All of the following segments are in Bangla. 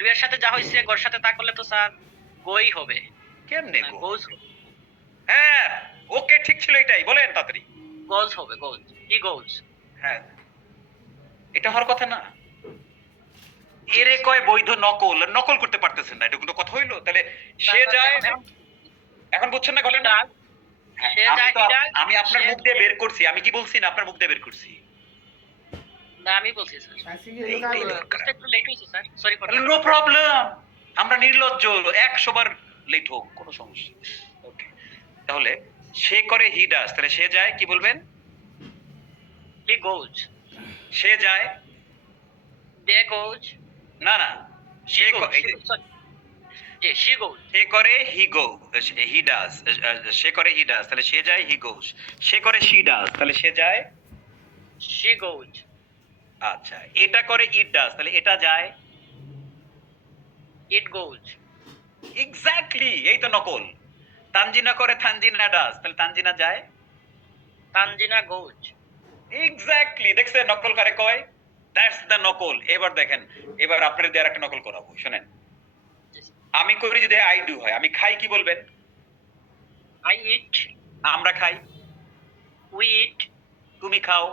ডু এর সাথে যা হইছে গোর সাথে তা করলে তো স্যার গোই হবে। কেমনে গো? গোজ, হ্যাঁ, ওকে ঠিক ছিল, এটাই বলেন তাড়াতাড়ি। গোজ হবে, গোজ। হি গোজ। হ্যাঁ, এটা হওয়ার কথা না। এরে কয় বৈধ নকল, নকল করতে পারতেছেন না, এটা কোনো কথা হইলো? তাহলে সে যায়, এখন বুঝছেন না ঘটনা? হ্যাঁ, সে আমি যায়, তো he does, আমি আপনার সে- মুখ দিয়ে বের করছি, আমি কি বলছি না আপনার মুখ দিয়ে বের করছি? না আমি বলছি স্যার। এইটাই দরকার। বুঝতে একটু লেট হয়েছে sir, sorry for no problem, আমরা নির্লজ্জ, 100 বার লেট হোক, কোনো সমস্যা নেই। ওকে, তাহলে সে করে হি ডাজ, তাহলে সে যায় কি বলবেন? হি গোজ, সে যায়, দে গোজ, না না, শি সে গোজ, এই যে জি শি গোজ, সে করে হি গো, হি ডাজ, সে করে হি ডাজ, তাহলে সে যায় হি গোজ। সে করে শি ডাজ, তাহলে সে যায়। শি গোজ, আচ্ছা, এটা করে ইট ডাজ, তাহলে এটা যায়। ইট গোজ, এক্স্যাক্টলি, এই তো নকল। তানজিনা করে তানজিনা ডাজ, তাহলে তানজিনা যায়। তানজিনা গোজ। এক্স্যাক্টলি, দেখছেন নকল কারে কয়? দ্যাটস দ্য নকল। এবার দেখেন, এবার আপনাদের দিয়ে আরেকটা নকল করাবো, শুনেন। আমি করি যদি আই ডু হয়, আমি খাই কি বলবেন? আই ইট, আমরা খাই। উই ইট, তুমি খাও।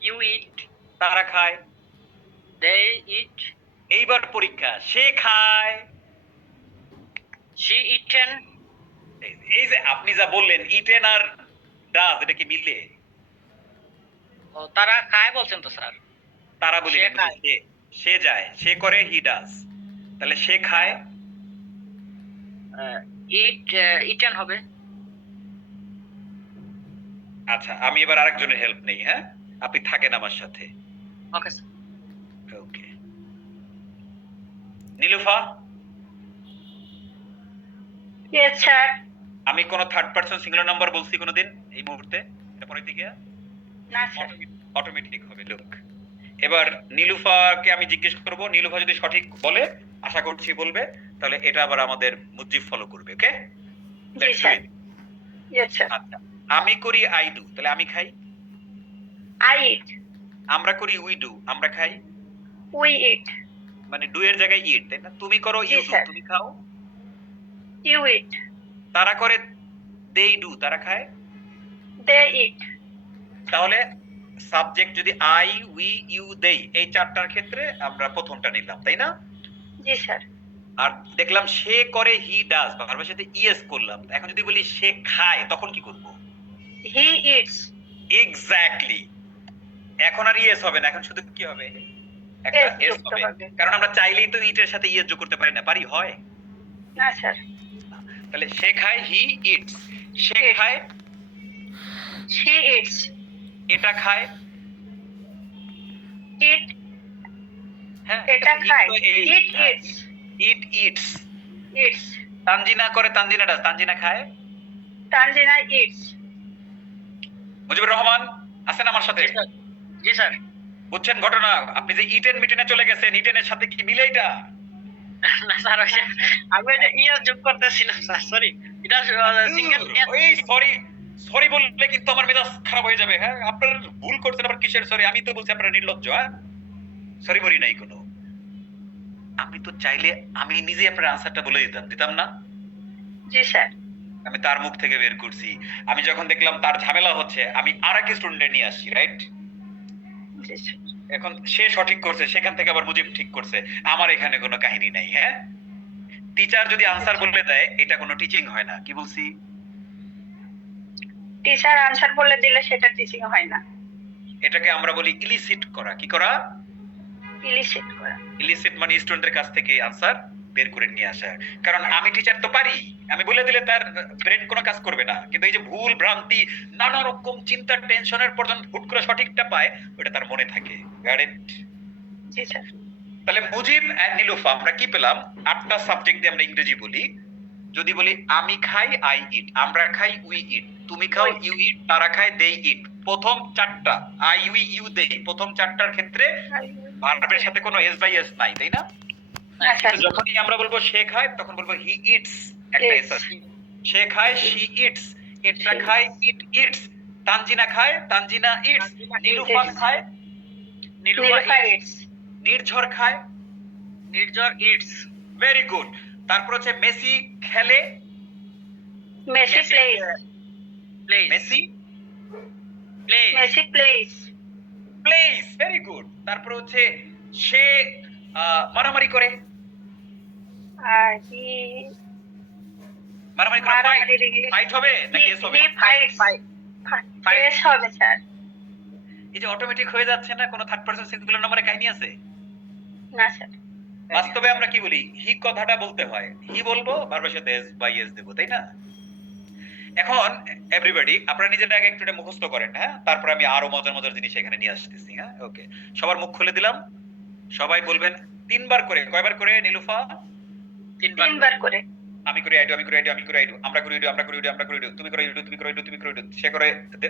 ইউ ইট, তারা খায়। দে ইট, এইবার পরীক্ষা, সে খায়। She eaten. এই যে আপনি যা বললেন ইটেন আর ডাজ, এটা কি মিলে? ও তারা খায় বলছেন তো স্যার। তারা বলি সে না, খায়। সে যায়, সে করে হি ডাজ, তাহলে সে খায়। ইট, ইটেন হবে। আচ্ছা, আমি এবার আরেকজনের হেল্প নেই, হ্যাঁ, আপনি থাকেন আমার সাথে। Okay sir. Okay, Nilufa, yes sir. আমি কোন থার্ড পারসন সিঙ্গুলার নাম্বার বলছি কোনোদিন এই মুহূর্তে? এটা পরে থেকে না স্যার। অটোমেটিক হবে। লুক, এবার নীলুফাকে আমি জিজ্ঞেস করব, নীলুফা যদি সঠিক বলে, আশা করছি বলবে, তাহলে এটা আবার আমাদের মুজিব ফলো করবে। ওকে, জি স্যার। Yes sir. আচ্ছা, আমি করি আই ডু, তাহলে আমি খাই। আই ইট, আমরা করি উই ডু, আমরা খাই। উই ইট, মানে ডু এর জায়গায় ইট, তাই না? তুমি করো জি, ইউ ডু, স্যার। তুমি খাও। ইউ ইট, তারা করে দেই ডু, তারা খায়। দে ইট, তাহলে সাবজেক্ট যদি আই, উই, ইউ, দেই, এই চারটার ক্ষেত্রে আমরা প্রথমটা নিলাম, তাই না? জি স্যার। আর দেখলাম সে করে হি ডাজ, ভার্বের সাথে ইএস করলাম। এখন যদি বলি সে খায়, তখন কি করব? হি ইটস, এক্স্যাক্টলি, এখন আর ইএস হবে না, এখন শুধু কি হবে? একটা এস এস যুক্ত হবে, হবে। কারণ আমরা চাইলেই তো ইটের সাথে ইএস যোগ করতে পারি না, পারি? হয় না স্যার। তাহলে সে খায়, হি ইটস। Say Eats. খায়, শি ইটস, এটা খায়। ইট, হ্যাঁ, এটা খায়। ইট হ্যাঁ, it's, it it's. It's, Tanzina করে তানজিনা ডাজ, তানজিনা খায়। তানজিনা ইটস। মুজিবুর রহমান আছেন আমার সাথে? জি স্যার। জি স্যার। বুঝছেন ঘটনা? আপনি যে ইটেন মিটেনে চলে গেছেন, ইটেনের সাথে কি মিলে এটা? না স্যার, ওই যে আমি ওই যে ইয়েস যোগ করতেছিলাম স্যার, সরি। এটা সিঙ্গেল ওই সরি, সরি বললে কিন্তু আমার মেজাজ খারাপ হয়ে যাবে। হ্যাঁ, আপনার ভুল করছেন, আবার কিসের সরি? আমি তো বলছি আপনারা নির্লজ্জ। হ্যাঁ, সরি বলি নাই কোনো। আমি তো চাইলে আমি নিজে আপনার আনসারটা বলে দিতাম, দিতাম না? জি স্যার। আমি তার মুখ থেকে বের করছি। আমি যখন দেখলাম তার ঝামেলা হচ্ছে, আমি আরেক স্টুডেন্ট নিয়ে আসছি, রাইট? জি স্যার। এখন সে সঠিক করছে, সেখান থেকে আবার মুজিব ঠিক করছে। আমার এখানে কোনো কাহিনী নাই। হ্যাঁ, টিচার যদি আনসার বলে দেয়, এটা কোনো টিচিং হয় না। কি বলছি? টিচার আনসার বলে দিলে সেটা টিচিং হয় না, এটাকে আমরা বলি ইলিসিট করা। কি করা? ইলিসিট করা। ইলিসিট মানে স্টুডেন্টের কাছ থেকে আনসার বের করে নিয়ে আসা। কারণ আমি টিচার তো পারি, আমি বলে দিলে তার ব্রেন কোনো কাজ করবে না, কিন্তু এই যে ভুল ভ্রান্তি, নানা রকম চিন্তার টেনশনের পর যখন হুট করে সঠিকটা পায়, ওটা তার মনে থাকে। Got it? G sir. তাহলে মুজিব এন্ড নীলুফা আমরা কি পেলাম? 8টা সাবজেক্ট দিয়ে আমরা ইংরেজি বলি। যদি বলি আমি খাই, আই ইট, আমরা খাই, উই ইট, তুমি খাও, ইউ ইট, তারা খায়, দে ইট, প্রথম 4টা আই, উই, ইউ, দে, প্রথম 4টার ক্ষেত্রে ভার্বের সাথে কোনো এস বাই এস নাই, তাই না? না স্যার। কিন্তু যখনই আমরা বলবো সে খায়, তখন বলবো হি ইটস, একটা এস আছে। সে খায়, শি ইটস, এটা খায়, ইট ইটস। তানজিনা খায়, তানজিনা ইটস। তানজিনা নীলুফা eats. খায়, নীলুফা নীলুফা ইটস, ইটস, নির্ঝর খায়, নির্ঝর ইটস। Very good. তারপর হচ্ছে মেসি খেলে, Messi plays. Plays. Messi plays. Messi plays. Plays. Very good. তারপর হচ্ছে সে মারামারি করে, আর হি মারামারি করে মারামারির ইংলিশ ফাইট হবে নাকি এস হবে? হি ফাইটস। Fight. এস হবে স্যার। এই যে অটোমেটিক হয়ে যাচ্ছে না, কোনো থার্ড পারসন সিঙ্গুলার নাম্বারে কাহিনী আছে? না স্যার। বাস্তবে আমরা কি বলি, হি কথাটা বলতে হয়, হি বলবো ভার্বের সাথে এস বা ইয়েস দেবো, তাই না? এখন এভরিবডি আপনারা নিজেরা আগে একটু এটা মুখস্থ করেন, হ্যাঁ? তারপর আমি আরো মজার মজার জিনিস এখানে নিয়ে আসতেছি, হ্যাঁ? ওকে, সবার মুখ খুলে দিলাম। সবাই বলবেন 3 বার করে। কয়বার করে নীলুফা? 3 বার। 3 বার করে। আমি করি আইডু, আমি করি আইডু, আমি করি আইডু, আমরা করি ইডু, আমরা করি ইডু, আমরা করি ইডু, তুমি করো ইডু, তুমি করো ইডু, তুমি করো ইডু, সে করে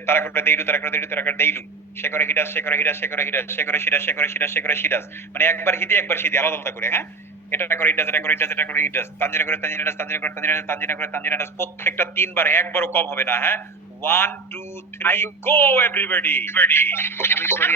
তারা করে দেইডু, তারা করে দেইডু, তারা করে দেইলু, সে করে হিডাস, সে করে হিডাস, সে করে হিডাস, সে করে শিডাস, সে করে শিডাস, সে করে শিডাস। মানে একবার হিদি একবার শিদি আলাদা আলাদা করে, হ্যাঁ? এটা করে ইডাস, এটা করে ইডাস, এটা করে ইডাস, তানজিনা করে তানজিনা ডাস, তানজিনা করে তানজিনা ডাস, তানজিনা করে তানজিনা ডাস। প্রত্যেকটা 3 বার, একবারও কম হবে না, হ্যাঁ? 1 2 3 গো এভরিবডি। আমি করি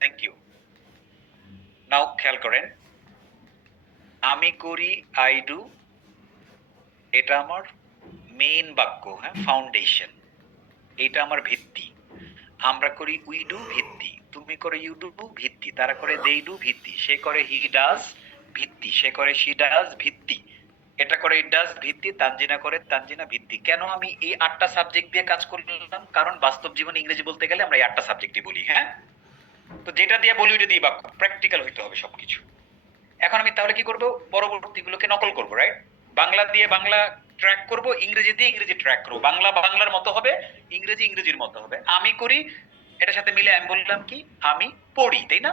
থ্যাংক ইউ। নাও খেয়াল করেন, আমি করি আই ডু, এটা আমার মেইন বাক্য, হ্যাঁ, ফাউন্ডেশন, এটা আমার ভিত্তি। আমরা করি উই ডু, ভিত্তি। তুমি করে ইউ ডু, ভিত্তি। তারা করে দে ডু, ভিত্তি। সে করে হি ডাজ, ভিত্তি। সে করে শি ডাজ, ভিত্তি। এটা করে ইট ডাজ, ভিত্তি। তানজিনা করে তানজিনা, ভিত্তি। কেন আমি এই 8টা সাবজেক্ট দিয়ে কাজ করলাম? কারণ বাস্তব জীবনে ইংরেজি বলতে গেলে আমরা এই 8টা সাবজেক্টই বলি, হ্যাঁ? তো যেটা দিয়ে বলি ওইটা দিয়ে বাক্য, প্র্যাকটিক্যাল হইতে হবে সবকিছু। এখন আমি তাহলে কি করব? পরবর্তীগুলোকে নকল করব, রাইট? বাংলা দিয়ে বাংলা ট্র্যাক করব, ইংরেজি দিয়ে ইংরেজি ট্র্যাক করব। বাংলা বাংলার মতো হবে, ইংরেজি ইংরেজির মতো হবে। আমি করি, এটার সাথে মিলে আমি বললাম কি, আমি পড়ি, তাই না?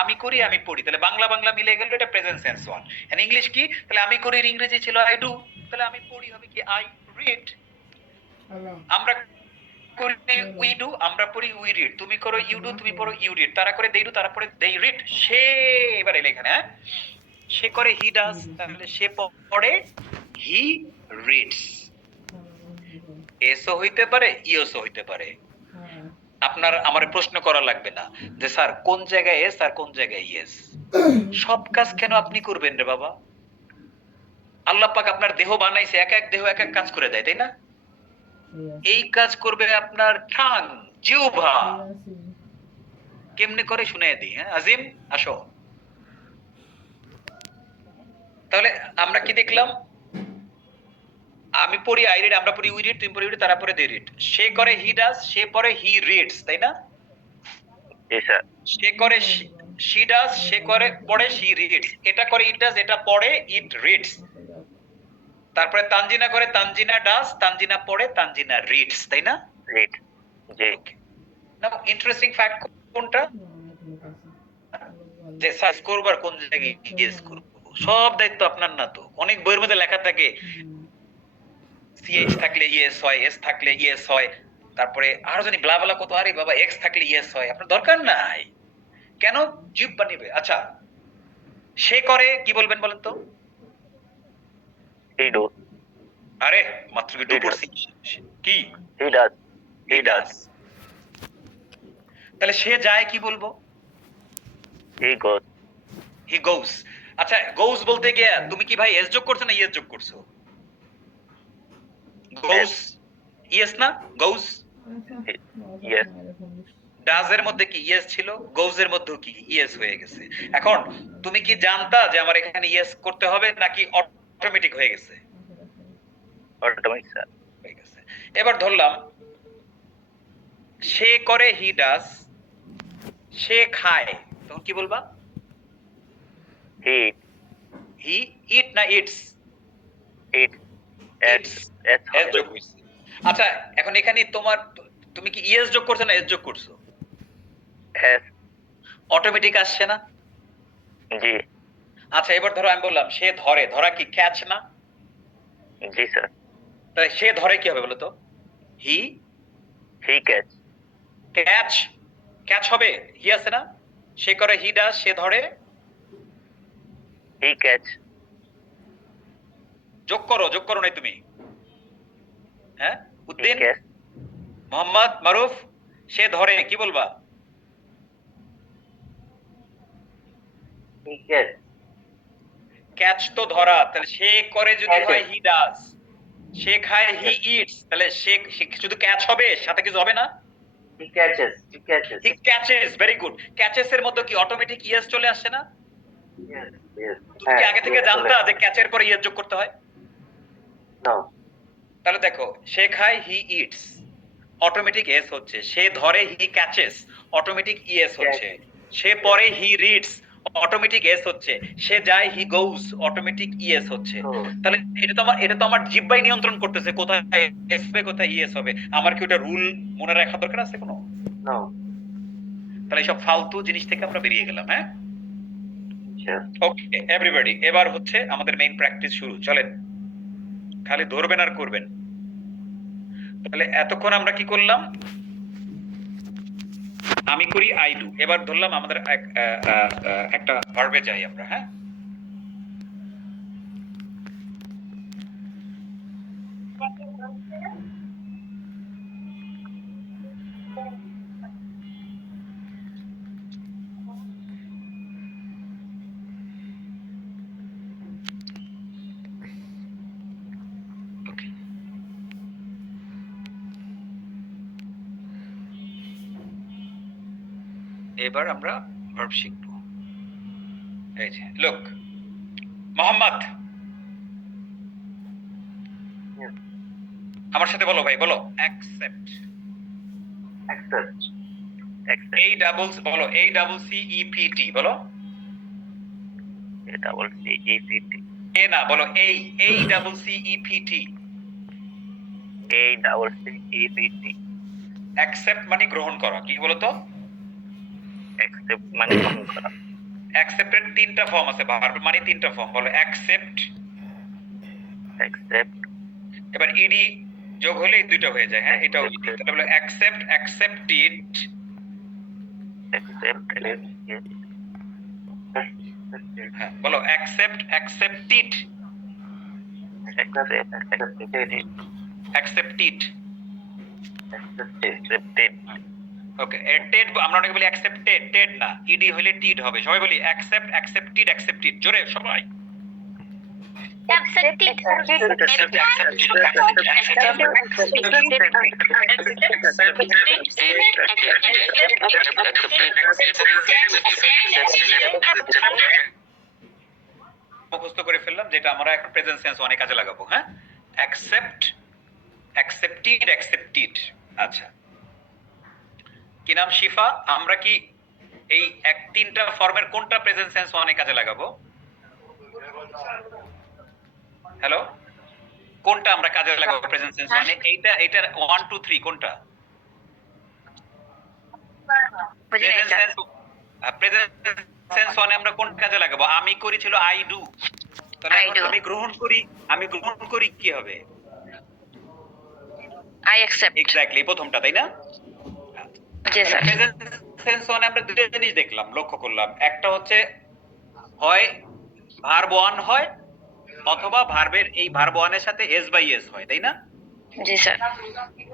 আমি করি, আমি পড়ি, তাহলে বাংলা বাংলা মিলে গেল, এটা present sense one. And English কি? তাহলে আমি করি ইংরেজি ছিল আই ডু, তাহলে আমি পড়ি হবে কি, আই রিড। আমরা করি উই ডু, আমরা পড়ি উই রিড। তুমি করো ইউ ডু, তুমি পড়ো ইউ রিড। তারা করে দে ডু, তারা পড়ে দে রিড। সে, এবার এলে এখানে, হ্যাঁ, সে করে হি ডাজ, তাহলে সে পড়ে হি রিডস। এসও হইতে পারে, ইওসও হইতে পারে। আপনার আমার প্রশ্ন করা লাগবে না যে স্যার কোন জায়গায় এস আর কোন জায়গায় ইয়েস। সব কাজ কেন আপনি করবেন রে বাবা? আল্লাহ পাক আপনার দেহ বানাইছে, এক এক দেহ এক এক কাজ করে দেয়, তাই না? এই কাজ করবে আপনার ঠাং, জিহ্বা। কেমনে করে শুনে দিই, হ্যাঁ? আজিম আসো। তাহলে আমরা কি দেখলাম? আমি পড়ি আই রিড, আমরা পড়ি উই রিড, তুমি পড়ি রিড, তারা পড়ে দে রিড। সে করে হি ডাজ, সে পড়ে হি রিডস, তাই না? জি স্যার। সে করে শি ডাজ, সে করে পড়ে শি রিডস। এটা করে ইট ডাজ, এটা পড়ে ইট রিডস। তারপরে তানজিনা করে তানজিনা ডাজ, তানজিনা পড়ে তানজিনা রিডস, তাই না? রিড। জি। নাও ইন্টারেস্টিং ফ্যাক্ট কোনটা? যে সার্চ করবার কোন জায়গায় গেস করব, সব দায়িত্ব আপনার না তো। অনেক বইয়ের মধ্যে লেখা থাকে সিএইচ থাকলে ইএস হয়, এস থাকলে ইএস হয়, তারপরে আরো জানি ব্লা ব্লা কত, আরে বাবা এক্স থাকলে ইএস হয়। আপনার দরকার নাই, কেন জিপ বানিবে? আচ্ছা, সে করে কি বলবেন বলেন তো? He do. আরে মাত্র কি ডু He does. পড়ছি কি He does. He does. তাহলে সে যায় কি বলবো? He goes. হি গোস। আচ্ছা গোস বলতে গিয়ে তুমি কি ভাই এস যোগ করছো না ইয়েস যোগ করছো? গোস ইয়েস না গোস। Yes. ডাজ এর মধ্যে কি ইয়েস ছিল, গোস এর মধ্যেও কি ইয়েস হয়ে গেছে। এখন তুমি কি জানতা যে আমার এখানে ইয়েস করতে হবে নাকি অটোমেটিক হয়ে গেছে? Automatic, sir. হয়ে গেছে। এবার ধরলাম সে করে হি ডাজ, সে খায়, তখন কি বলবা? He eat. হি ইট না ইটস? Eat. Eats. এস যোগ হইছে। আচ্ছা এখন এখানে তুমি কি ইয়েস যোগ করছো না এস যোগ করছো? Yes. অটোমেটিক আসছে না? G. আচ্ছা এবার ধরো আমি বললাম সে ধরে, ধরা কি ক্যাচ না? G, sir. তাহলে সে ধরে কি হবে বলো তো? হি He catch. ক্যাচ, ক্যাচ হবে, হি আছে না? সে করে হি ডাজ, সে ধরে, He catch. যোগ করো নাই তুমি? হ্যাঁ He উদ্দিন, catch. মোহাম্মদ, মারুফ, সে ধরে কি বলবা? He catch. ক্যাচ তো ধরা, তাহলে সে করে যদি Catches. হয় হি ডাজ, সে খায় হি ইটস, তাহলে সে শুধু ক্যাচ হবে, সাথে কিছু হবে না? He catches. He catches. He catches, very good. Catches এর মধ্যে কি অটোমেটিক ইয়েস চলে আসছে না? Yes. Yes. তুমি কি আগে থেকে জানতা যে ক্যাচের পরে ইয়েস যোগ করতে হয়? No. তাহলে দেখো সে খায় হি ইটস, অটোমেটিক এস হচ্ছে। সে ধরে হি ক্যাচেস, অটোমেটিক ইএস হচ্ছে। সে পড়ে হি রিডস, অটোমেটিক এস হচ্ছে। সে যায় হি গোস, অটোমেটিক ইএস হচ্ছে। তাহলে এটা তো আমার জিহ্বাই নিয়ন্ত্রণ করতেছে কোথায় এস হবে কোথায় ইএস হবে। আমার কি ওটা রুল মনে রাখা দরকার আছে কোনো? No. তাহলে সব ফালতু জিনিস থেকে আমরা বেরিয়ে গেলাম। হ্যাঁ Sure. ওকে এভরিবডি, এবার হচ্ছে আমাদের মেইন প্র্যাকটিস শুরু। চলেন খালি ধরবেন আর করবেন। তাহলে এতক্ষণ আমরা কি করলাম? আমি করি আই ডু। এবার ধরলাম আমাদের একটা ভার্বে যাই আমরা। হ্যাঁ ওকে এবার আমরা ভার্ব শিখব। এই যে লুক, মোহাম্মদ Yes. আমার সাথে বলো ভাই, বলো অ্যাকসেপ্ট। Accept. Accept. এই ডাবলস বলো, এই double C E P T বলো। A double C E C T. এ না বলো, এই double C E P T. A double C E C T. Accept মানে গ্রহণ করা। কি বলো তো? Accept মানে গ্রহণ করা। অ্যাকসেপ্টের তিনটা ফর্ম আছে, ভার্ব মানে তিনটা ফর্ম। বলো অ্যাকসেপ্ট, Accept. এবার ইডি যোগ হলে এই দুইটা হয়ে যায়। হ্যাঁ এটাও ইডি। তাহলে বলো অ্যাকসেপ্ট, অ্যাকসেপ্টেড। Accept. Yes. হ্যাঁ বলো accept, accepted, Accept. Accepted. Accepted. Accepted. ওকে টেড আমরা অনেকে বলি অ্যাকসেপ্টেড, টেড না, ইডি হলে টিড হবে। সবাই বলি অ্যাকসেপ্ট, অ্যাকসেপ্টেড, অ্যাকসেপ্টেড, জোরে সবাই। Accepted. মুখস্থ করে ফেললাম, যেটা আমরা এখন প্রেজেন্ট সেন্স অনেক কাজে লাগাবো। হ্যাঁ অ্যাকসেপ্ট, অ্যাকসেপ্টেড, অ্যাকসেপ্টেড। আচ্ছা কি নাম? শিফা, আমরা কি এই তিনটা ফর্মের কোনটা প্রেজেন্ট সেন্স অনেক কাজে লাগাবো? হ্যালো, কোনটা আমরা কাজে লাগাবো প্রেজেন্ট সেন্স মানে? এইটা 1 2 3 কোনটা? প্রেজেন্ট সেন্স মানে আমরা কোন কাজে লাগাবো? আমি করি ছিল আই ডু। তাহলে I do. আমি গ্রহণ করি কি হবে? I accept. এক্স্যাক্টলি প্রথমটা, তাই না? Yes, sir. প্রেজেন্ট সেন্স মানে আমরা দুটো জিনিস দেখলাম, লক্ষ্য করলাম। একটা হচ্ছে হয় ভার্ব ওয়ান হয় অথবা ভার্বের এই ভার্ব ওয়ানের সাথে এস বাই এস হয়, তাই না? জি স্যার।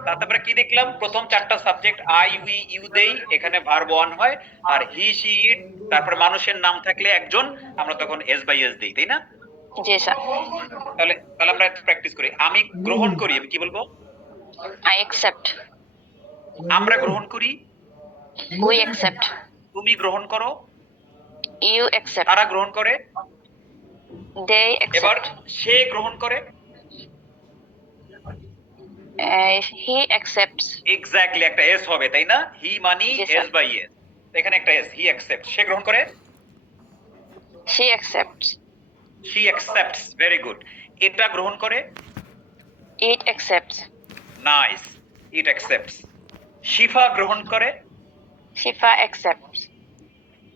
তারপরে কি দেখলাম, প্রথম চারটা সাবজেক্ট আই উই ইউ দেই, এখানে ভার্ব ওয়ান হয়, আর হি সি ইট তারপরে মানুষের নাম থাকলে একজন আমরা তখন এস বাই এস দেই, তাই না? জি স্যার। তাহলে তাহলে আমরা প্র্যাকটিস করি। আমি গ্রহণ করি, আমি কি বলবো? I accept. আমরা গ্রহণ করি, উই অ্যাকসেপ্ট। তুমি গ্রহণ করো, ইউ অ্যাকসেপ্ট। তারা গ্রহণ করে, দে এবার অ্যাকসেপ্ট। সে গ্রহণ করে, হি অ্যাকসেপ্টস। এক্স্যাক্টলি একটা এস হবে, তাই না? হি মানি Yes, sir. S by S, এখানে একটা এস, হি অ্যাকসেপ্ট। সে গ্রহণ করে, she accepts. She accepts, very good. এটা গ্রহণ করে, it accepts. Nice, it accepts. Shifa গ্রহণ করে, শিফা অ্যাকসেপ্টস।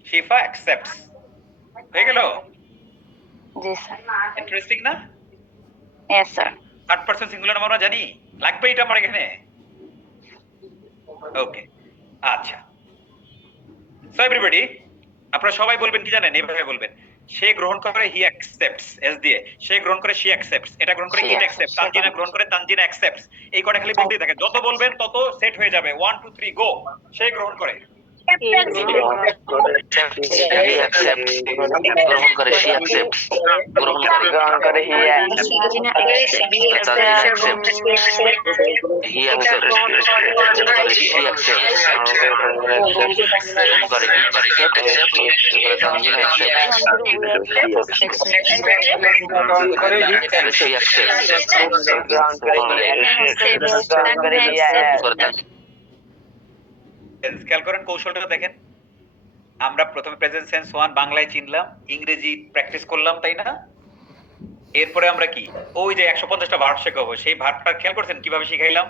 শিফা অ্যাকসেপ্টস। হয়ে গেল? জি স্যার। ইন্টারেস্টিং না? Yes sir. Third person singular আমরা জানি, লাগবে এটা আমার এখানে। ওকে, আচ্ছা। সো এভরিবডি, আপনারা সবাই বলবেন কি জানেন? এইভাবে বলবেন, সে গ্রহণ করে হি অ্যাকসেপ্টস এস দিয়ে, সে গ্রহণ করে শি অ্যাকসেপ্টস, এটা গ্রহণ করে She it accepts, accepts, Tanzina গ্রহণ করে তানজিনা অ্যাকসেপ্টস। এই কটা খালি বলতেই থাকে, যত বলবেন তত সেট হয়ে যাবে। 1 2 3 গো। সে গ্রহণ করে, He accepts. গ্রহণ করে, she accepts. গ্রহণ করে, he accepts. He accepts. She accepts. গ্রহণ করে, he accepts. Tanzina accepts. She accepts. খেয়াল করেন কৌশলটা দেখেন। আমরা প্রথমে প্রেজেন্ট সেন্স ওয়ান বাংলায় চিনলাম, ইংরেজি প্র্যাকটিস করলাম, তাই না? এরপরে আমরা কি ওই যে 150টা ভার্ব শেখাবো, সেই ভার্বটা খেয়াল করছেন কিভাবে শিখাইলাম?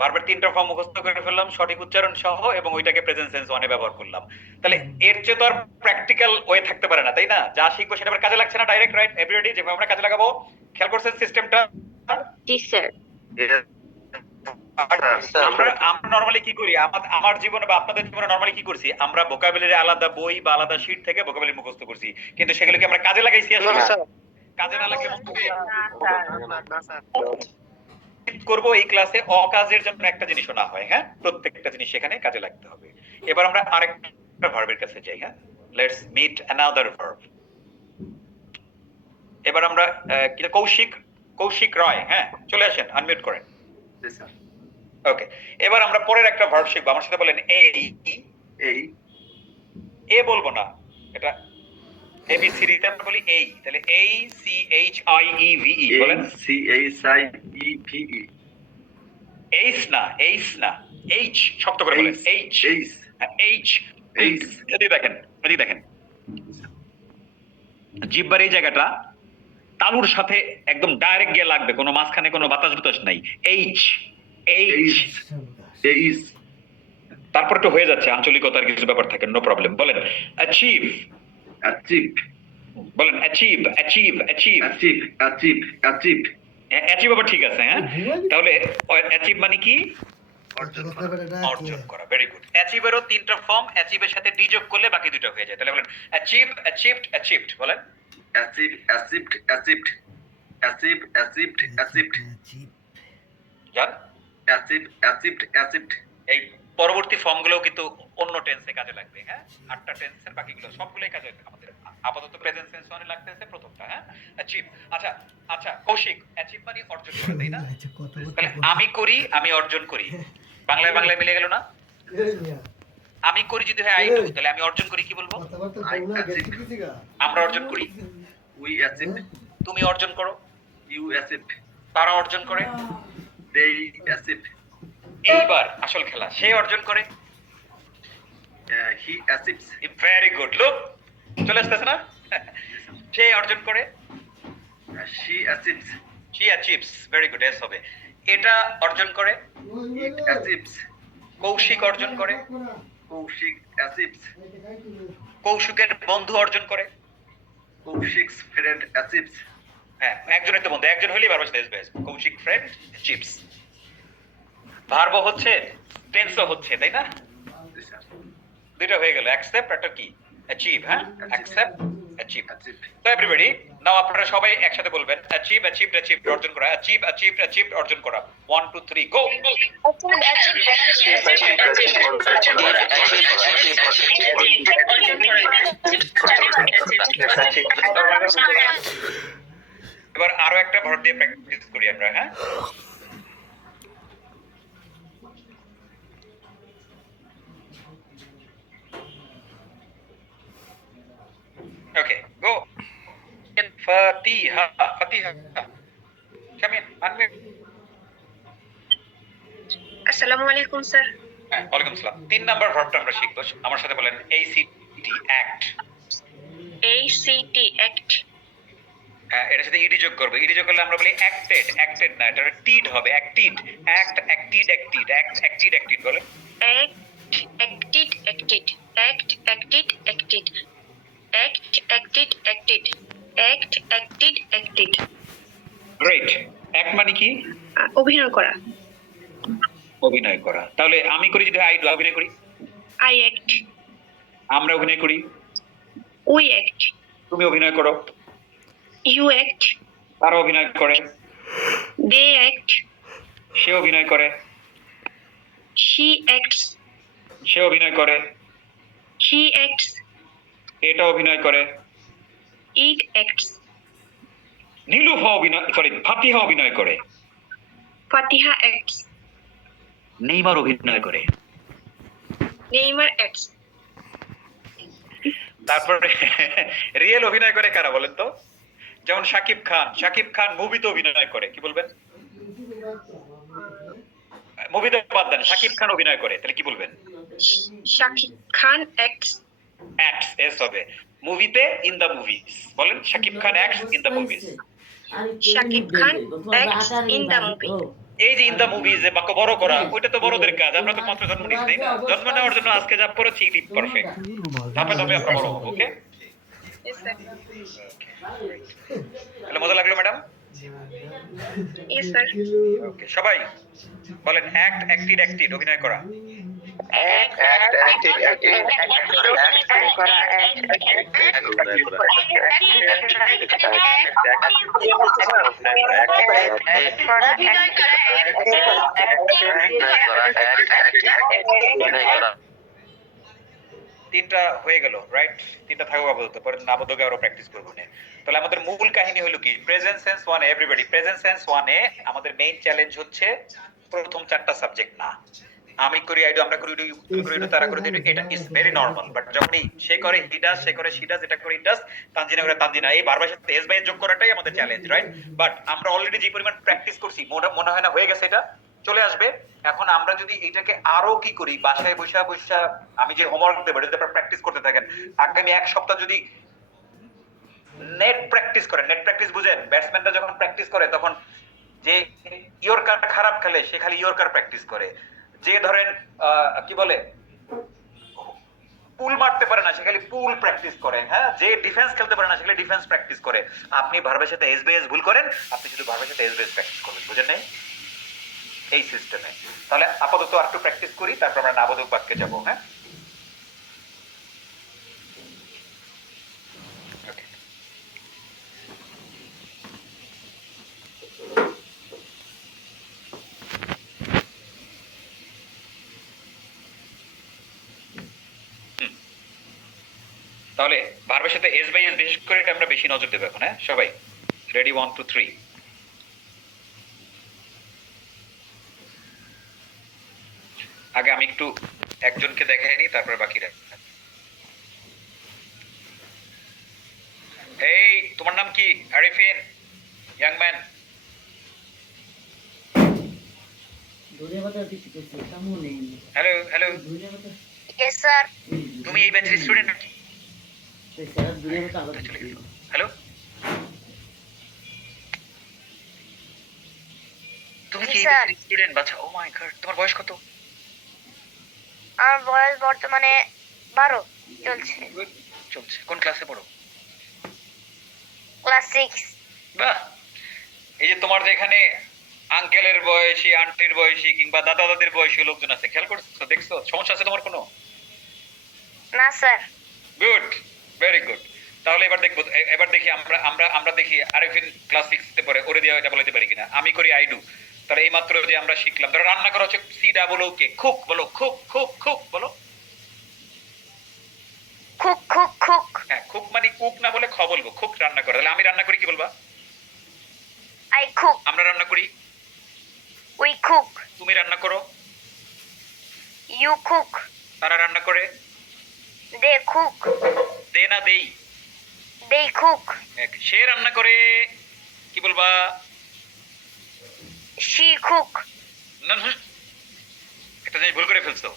ভার্বের 3টা ফর্ম মুখস্থ করে ফেললাম সঠিক উচ্চারণ সহ, এবং ওইটাকে প্রেজেন্ট সেন্স ওয়ানে ব্যবহার করলাম। তাহলে এর চেয়ে তো আর প্র্যাকটিক্যাল ওয়ে থাকতে পারে না, তাই না? যা শিখবো সেটা আবার কাজে লাগছে না ডাইরেক্ট, রাইট? এভরিবডি যেভাবে আমরা কাজে লাগাবো, খেয়াল করছেন সিস্টেমটা? জি স্যার। আমরা নরমালি কি করি, আমার জীবনে বা আপনাদের জীবনে নরমালি কি করছি, আমরা ভোকাবুলারি আলাদা বই বা আলাদা শীট থেকে ভোকাবুলারি মুখস্থ করছি, কিন্তু সেগুলোকে আমরা কাজে লাগাইছি আসলে? কাজে না লাগিয়ে করব এই ক্লাসে অকাজের জন্য একটা জিনিসও না হয়, হ্যাঁ? প্রত্যেকটা জিনিস সেখানে কাজে লাগতে হবে। এবার আমরা আরেকটা ভার্বের কাছে যাই, হ্যাঁ? Let's meet another verb. এবার আমরা কৌশিক রয়, হ্যাঁ চলে আসেন, আনমিউট করেন। ওকে, এবার আমরা পরের একটা ভার্ব শিখবো। আমার সাথে বলেন এই। এ বলবো না, এটা এবিসিডি তে আমরা বলি এই। তাহলে এই C H I E V E বলেন। এইচ না, এইচ শক্ত করে বলেন। এইচ। এদিকে দেখেন জিহ্বার এই জায়গাটা তালুর সাথে একদম ডাইরেক্ট গিয়ে লাগবে, কোনো মাঝখানে কোনো বাতাস নাই। এইচ। তারপর একটু হয়ে যাচ্ছে, আঞ্চলিকতার কিছু ব্যাপার থাকে, নো প্রবলেম। বলেন অ্যাচিভ। বলেন অ্যাচিভ। অ্যাচিভ আবার ঠিক আছে, হ্যাঁ? তাহলে অ্যাচিভ মানে কি? অর্জন করা। Very good. অ্যাচিভেরও 3টা ফর্ম, অ্যাচিভের সাথে ডি যোগ করলে বাকি দুটো হয়ে যায়। তাহলে বলেন অ্যাচিভ, অ্যাচিভড। বলেন জান, এই পরবর্তী ফর্মগুলো কিন্তু অন্য টেন্সে কাজে লাগবে, হ্যাঁ? 8টা টেন্সের বাকিগুলো সবগুলোই কাজে লাগবে আমাদের। আপাতত প্রেজেন্ট টেন্স ওয়ানে লাগতেছে প্রথমটা, হ্যাঁ? অ্যাচিভ। আচ্ছা কৌশিক, অ্যাচিভ মানে অর্জন করা, তাই না? তাহলে আমি করি, আমি অর্জন করি, বাংলায় মিলে গেল না? আমি করি যদি হয় আই ডু, তাহলে আমি অর্জন করি কি বলবো? আমরা অর্জন করি, তুমি অর্জন করো, তারা অর্জন করে। এইবার আসল খেলা, সে অর্জন করে, ভেরি গুড। লুক চলে আসতেছে না? সে অর্জন করে, she achieves, very good, S হবে। এটা অর্জন করে, কৌশিক অর্জন করে, কৌশিকের বন্ধু অর্জন করে, হ্যাঁ একজনের তো বন্ধু, একজন হলেই ভার্ব আসছে, কৌশিক ফ্রেন্ড চিপস। ভার্ব হচ্ছে, টেন্সও হচ্ছে, তাই না? দুইটা হয়ে গেল, অ্যাকসেপ্ট একটা কি অ্যাচিভ, হ্যাঁ? Accept achieve. তো এভরিবডি নাও আপনারা সবাই একসাথে বলবেন অ্যাচিভ অ্যাচিভ অ্যাচিভ অর্জন করা, অ্যাচিভ অ্যাচিভ অ্যাচিভ অর্জন করা। 1 2 3 গো। এবার আরো একটা ভর দিয়ে প্র্যাকটিস করি আমরা, হ্যাঁ? ওকে গো। ফাতিহা, ফাতিহা come in, unmute. আসসালামু আলাইকুম স্যার। হ্যাঁ, ওয়ালাইকুম আসসালাম। 3 নাম্বার ভার্বটা আমরা শিখবো, আমার সাথে বলেন ACT অ্যাক্ট। ACT act. হ্যাঁ, এটার সাথে ইডি যোগ করবে, ইডি যোগ করলে আমরা বলি অ্যাক্টেড, অ্যাক্টেড না, এটা টিড হবে, অ্যাক্টিড, অ্যাক্ট অ্যাক্টিড অ্যাক্টিড, অ্যাক্ট অ্যাক্টিড অ্যাক্টিড বলেন। Acted acted, act acted acted, act acted acted, act acted acted. Great. Act মানে কি? অভিনয় করা। অভিনয় করা। তাহলে আমি করি যদি আই অভিনয় করি, আই অ্যাক্ট। আমরা অভিনয় করি, উই অ্যাক্ট। তুমি অভিনয় করো, ইউ অ্যাক্ট। তারা অভিনয় করে, দে অ্যাক্ট। সে অভিনয় করে, শি অ্যাক্টস। সে অভিনয় করে, হি অ্যাক্টস। এটা অভিনয় করে, ইট অ্যাক্টস। নীলুফা অভিনয়, সরি ফাতিহা অভিনয় করে, ফাতিহা অ্যাক্টস। নেইমার অভিনয় করে। Neymar acts. তারপরে রিয়েল অভিনয় করে কারা বলেন তো? যেমন শাকিব খান, শাকিব খান মুভিতে অভিনয় করে, কি বলবেন? মুভিতে বাদ দেন, শাকিব খান অভিনয় করে, তাহলে কি বলবেন? Shakib Khan acts. Acts, S হবে। মুভিতে ইন দ্য মুভিজ বলেন, Shakib Khan acts in the movies. Shakib Khan acts in the movie. এই যে ইন দ্য মুভিজ এ বাক্য বড় করা, ওইটা তো বড়দের কাজ, আমরা তো মাত্র জন্ম নিচ্ছি, তাই না? জন্ম নেওয়ার জন্য আজকে যা পড়েছি এটি পারফেক্ট। ধাপে ধাপে আমরা বড় হবো, ওকে? তাহলে মজা লাগলো ম্যাডাম? Yes sir. ওকে, সবাই বলেন অ্যাক্ট অ্যাক্টিড অ্যাক্টিড অভিনয় করা। তিনটা হয়ে গেল, রাইট? তিনটা থাকুক আপাতত, পরে আপাতত আরো প্র্যাকটিস করবো না। তাহলে আমাদের মূল কাহিনী হলো কি? Present sense 1 everybody, present sense 1 এ আমাদের মেইন চ্যালেঞ্জ হচ্ছে প্রথম চারটা সাবজেক্ট না। আমি করি আইডু, আমরা করি তুমি করি তারা করে দিই, এটা ইজ ভেরি নরমাল। বাট যখনই সে করে হি ডাজ, সে করে শি ডাজ, এটা করে ইট ডাজ, তানজিনা করে তানজিনা, এই বারবার সাথে এস বাই যোগ করাটাই আমাদের চ্যালেঞ্জ, রাইট? বাট আমরা অলরেডি যে পরিমাণ প্র্যাকটিস করছি, মনে হয় না হয়ে গেছে, এটা চলে আসবে। এখন আমরা যদি এটাকে আরো কি করি, বাসায় বসে বসে আমি যে হোমওয়ার্ক দেবো এটা আপনারা প্র্যাকটিস করতে থাকেন। আগামী এক সপ্তাহ যদি নেট প্র্যাকটিস করেন, নেট প্র্যাকটিস বুঝেন, ব্যাটসম্যানরা যখন প্র্যাকটিস করে তখন যে ইয়র্কার খারাপ খেলে সে খালি ইয়র্কার প্র্যাকটিস করে, যে ধরেন কি বলে পুল মারতে পারে না সে খালি পুল প্র্যাকটিস করে, হ্যাঁ, যে ডিফেন্স খেলতে পারে না সে খালি ডিফেন্স প্র্যাকটিস করে। আপনি ভার্বের সাথে এস বেস ভুল করেন, আপনি শুধু ভার্বের সাথে এস বেস প্র্যাকটিস করবেন, বুঝেন নাই? এই সিস্টেমে। তাহলে আপাতত আরেকটু প্র্যাকটিস করি, তারপর আমরা নাবোধক বাক্যে যাব, হ্যাঁ? তাহলে ভার্বের সাথে এস বাই এস বিশেষ করে এটা আমরা বেশি নজর দেব এখন, হ্যাঁ? সবাই রেডি? 1 2 3। আগে আমি একটু একজনকে দেখাই নি, তারপর বাকিরা। এই তোমার নাম কি? Arifin, young man. Hello hello, yes sir. তুমি এই ব্যাচের স্টুডেন্ট নাকি? হ্যালো, তুমি কি এই ব্যাচের স্টুডেন্ট? বাচ্চা, ও মাই গড, তোমার বয়স কত? আমার বয়স বর্তমানে 12 চলছে। চলছে। কোন ক্লাসে পড়ো? ক্লাস 6। বাহ, এই যে তোমার যে এখানে আঙ্কেলের বয়সী, আন্টির বয়সী কিংবা দাদা দাদির বয়সী লোকজন আছে, খেয়াল করছো, দেখছো? সমস্যা আছে তোমার কোনো? না স্যার। Good, very good. তাহলে এবার দেখি আমরা দেখি আরেফিন ক্লাস 6 তে পড়ে ওরে দিয়ে এটা বলাইতে পারি কিনা। আমি করি আই ডু, তাহলে এই মাত্র যে আমরা শিখলাম, ধরো রান্না করা হচ্ছে সি ডাবল ও কে, কুক বলো, কুক কুক কুক বলো। cook, cook, cook. হ্যাঁ, কুক মানে কুক না বলে খ বলবো, কুক রান্না করে। তাহলে আমি রান্না করি কি বলবা? I cook. আমরা রান্না করি। We cook. তুমি রান্না করো। You cook. তারা রান্না করে। They cook. দে না দেই। They cook. সে রান্না করে কি বলবা? She cook. না না, এটা তুমি ভুল করে ফেলছো।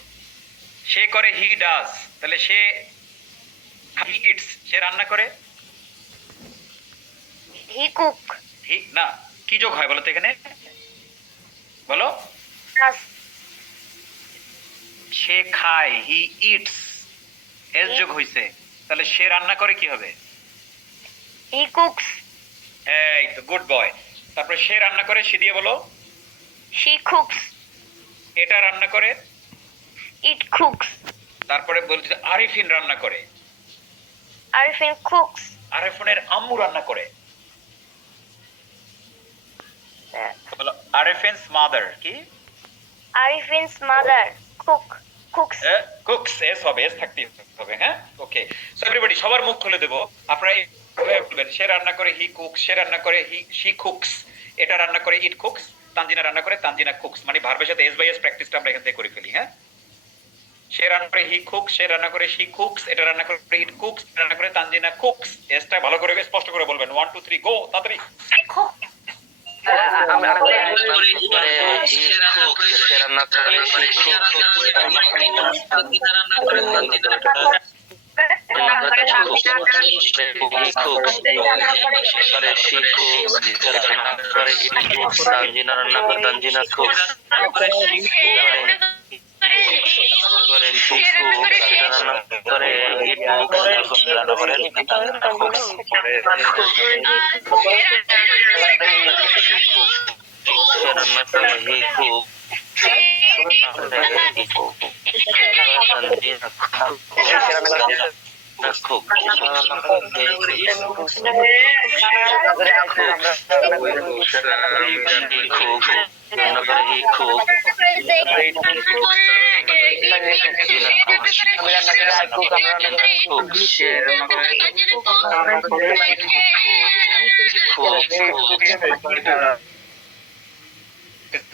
সে করে হি ডাজ, তাহলে সে হি ইটস, সে রান্না করে। He cook. হি না, কি যোগ হয় বলো তো এখানে, বলো। Does. সে খায়, হি ইটস, এস যোগ হইছে, তাহলে সে রান্না করে কি হবে? He cooks. এই তো, গুড বয়। তারপরে সে রান্না করে, সে দিয়ে বলো। She cooks. এটা রান্না করে। It cooks. তারপরে বলছে আরিফিন রান্না করে। Arifin cooks. আরিফিনের আম্মু রান্না করে। বলো আরিফিনস মাদার কি? Arifin's mother cooks. Cooks, S হবে, এস থাকতেই হবে। হ্যাঁ, ওকে। সো এভরিবডি সবার মুখ খুলে দেব, আপনারা এইভাবে বলবেন। সে রান্না করে, হি কুকস। সে রান্না করে, শি কুকস। এটা রান্না করে, ইট কুকস। তানজিনা রান্না করে, তানজিনা কুকস। মানে ভার্বের সাথে এস বাই এস প্র্যাকটিসটা আমরা এখান থেকে করে ফেলি। হ্যাঁ, সে রান্না করে, হি কুকস। সে রান্না করে, শি কুকস। এটা রান্না করে, ইট কুকস। রান্না করে, তানজিনা কুকস। এসটা ভালো করে স্পষ্ট করে বলবেন। 1 2 3 গো, তাড়াতাড়ি। আমি সে রান্না করে তানজিনা রান্না করে, তানজিনা কুকস করে, রান্না করে, রান্না করে, রান্না করে, হি কুক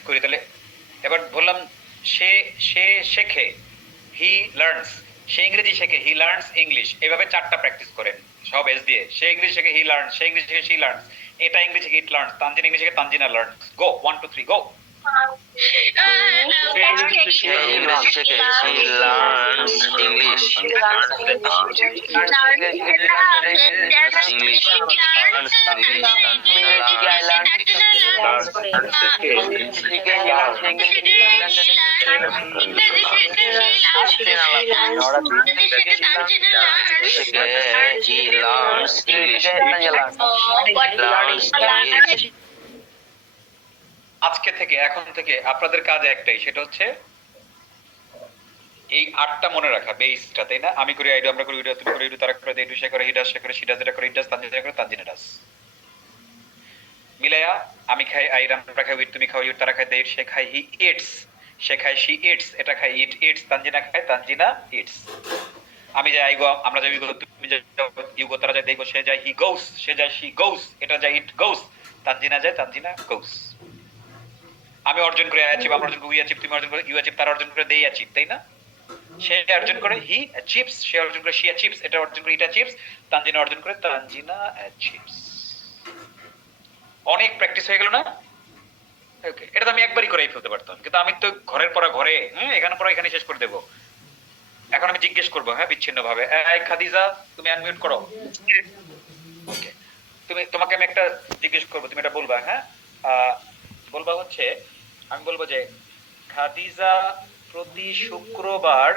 করি। তাহলে এবার বললাম সে শেখে, হি লার্নস। সে ইংরেজি শেখে, হি লার্নস ইংলিশ। এভাবে 4টা প্র্যাকটিস করেন সব এস দিয়ে। সে ইংলিশ শেখে, হি লার্নস। সে ইংলিশ শেখে, শি লার্নস। এটা ইংলিশ শেখে, ইট লার্নস। তানজিনা ইংলিশ শেখে, তানজিনা লার্নস। গো, 1 2 3 গো। ইংলিশ শেখে, শি লার্নস ইংলিশ। আজকে থেকে, এখন থেকে আপনাদের কাজ একটাই, সেটা হচ্ছে এই 8টা মনে রাখা, বেসটা, তাই না? আমি করি আইডু, আমরা করি ইডু, তুমি করি ইডু, তারা করে ইডু, সে করে হি ডাজ, সে করে শি ডাজ, এটা করে ইট ডাজ, তানজিনা করে তানজিনা ডাজ। মিলায়া, আমি খাই আই, আমরা খাই উইট, তুমি খাও ইউ, তারা খায় দে, সে খায় হি ইটস। সে খায় শি ইটস। এটা খায় ইট ইটস। তানজিনা খায় তানজিনা ইটস। আমি যাই আই গো, আমরা যাই গো, তুমি যাই ইউ গো, তারা যায় দে গো, সে যায় হি গোস। সে যায় শি গোস। এটা যায় ইট গোস। তানজিনা যায় তানজিনা গোস। আমি অর্জন করে অ্যাচিভ, আমরা অর্জন করে উই অ্যাচিভ, তুমি অর্জন করে ইউ অ্যাচিভ, তারা অর্জন করে দে অ্যাচিভ, তাই না? সে অর্জন করে হি অ্যাচিভস। সে অর্জন করে শি অ্যাচিভস। এটা অর্জন করে ইট অ্যাচিভস। তানজিনা অর্জন করে তানজিনা অ্যাচিভস। অনেক প্র্যাকটিস হয়ে গেল না? ওকে, এটা তো আমি একবারই করেই ফেলতে পারতাম, কিন্তু আমি তো ঘরের পড়া ঘরে, এখানে পড়া এখানে শেষ করে দেবো। এখন আমি জিজ্ঞেস করবো, হ্যাঁ, বিচ্ছিন্ন ভাবে। এই খাদিজা, তুমি আনমিউট করো। ওকে, তোমাকে আমি একটা জিজ্ঞেস করবো, তুমি এটা বলবা। হ্যাঁ, বলবা হচ্ছে, আমি বলবো যে খাদিজা প্রতি শুক্রবার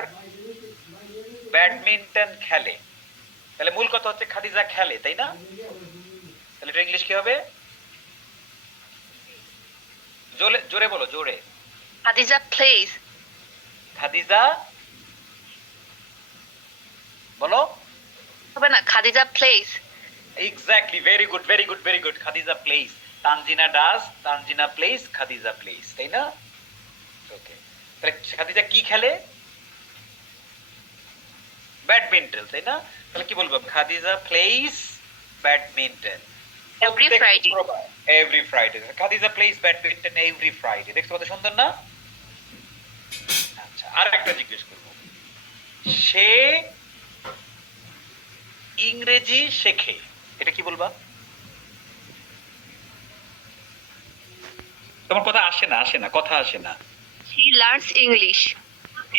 ব্যাডমিন্টন খেলে। তাহলে মূল কথা হচ্ছে খাদিজা খেলে, তাই না? তাহলে এটা ইংলিশ কি হবে? জোরে বলো, জোরে। Khadija plays. খাদিজা বলো, হবে না, Khadija plays. Exactly, very good, very good, very good. Khadija plays, Tanjina does, Tanjina plays, Khadija plays, তাই না? ওকে, তাহলে খাদিজা কি খেলে? ব্যাডমিন্টন, তাই না? তাহলে কি বলবো? Khadija place badminton Every Friday. Every Friday. Khadija place badminton every Friday. দেখছো কত সুন্দর না? আচ্ছা, আর একটা জিজ্ঞেস করব। সে ইংরেজি শেখে, এটা কি বলবা? তোমার কথা আসে না, আসে না, কথা আসে না। She learns English.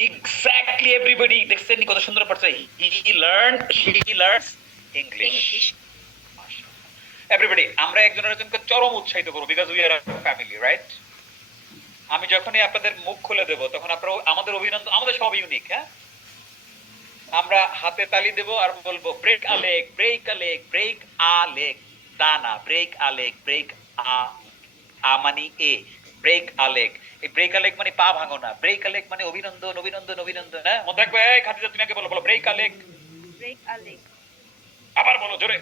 Exactly, everybody দেখছেন কত সুন্দর পড়ছে। He learns English. এভরিবডি, আমরা একজন আরেকজনকে চরম উৎসাহিত করব, because we are family, right? আমি যখনই আপনাদের মুখ খুলে দেব তখন আপনারা আমাদের অভিনন্দন, আমাদের সব ইউনিক, হ্যাঁ? আমরা হাতে তালি দেব আর বলবো break a leg, break a leg, break a leg, দানা, ব্রেক আ লেগ, ব্রেক আ মানে এ, ব্রেক আ লেগ। এই ব্রেক আ লেগ মানে পা ভাঙো না, ব্রেক আ লেগ মানে অভিনন্দন, অভিনন্দন, অভিনন্দন, হ্যাঁ? মনে রাখবে। এই খাদিজা, তুমি আগে বলো, বলো break a leg. Break a leg. আবার বলো জোরে।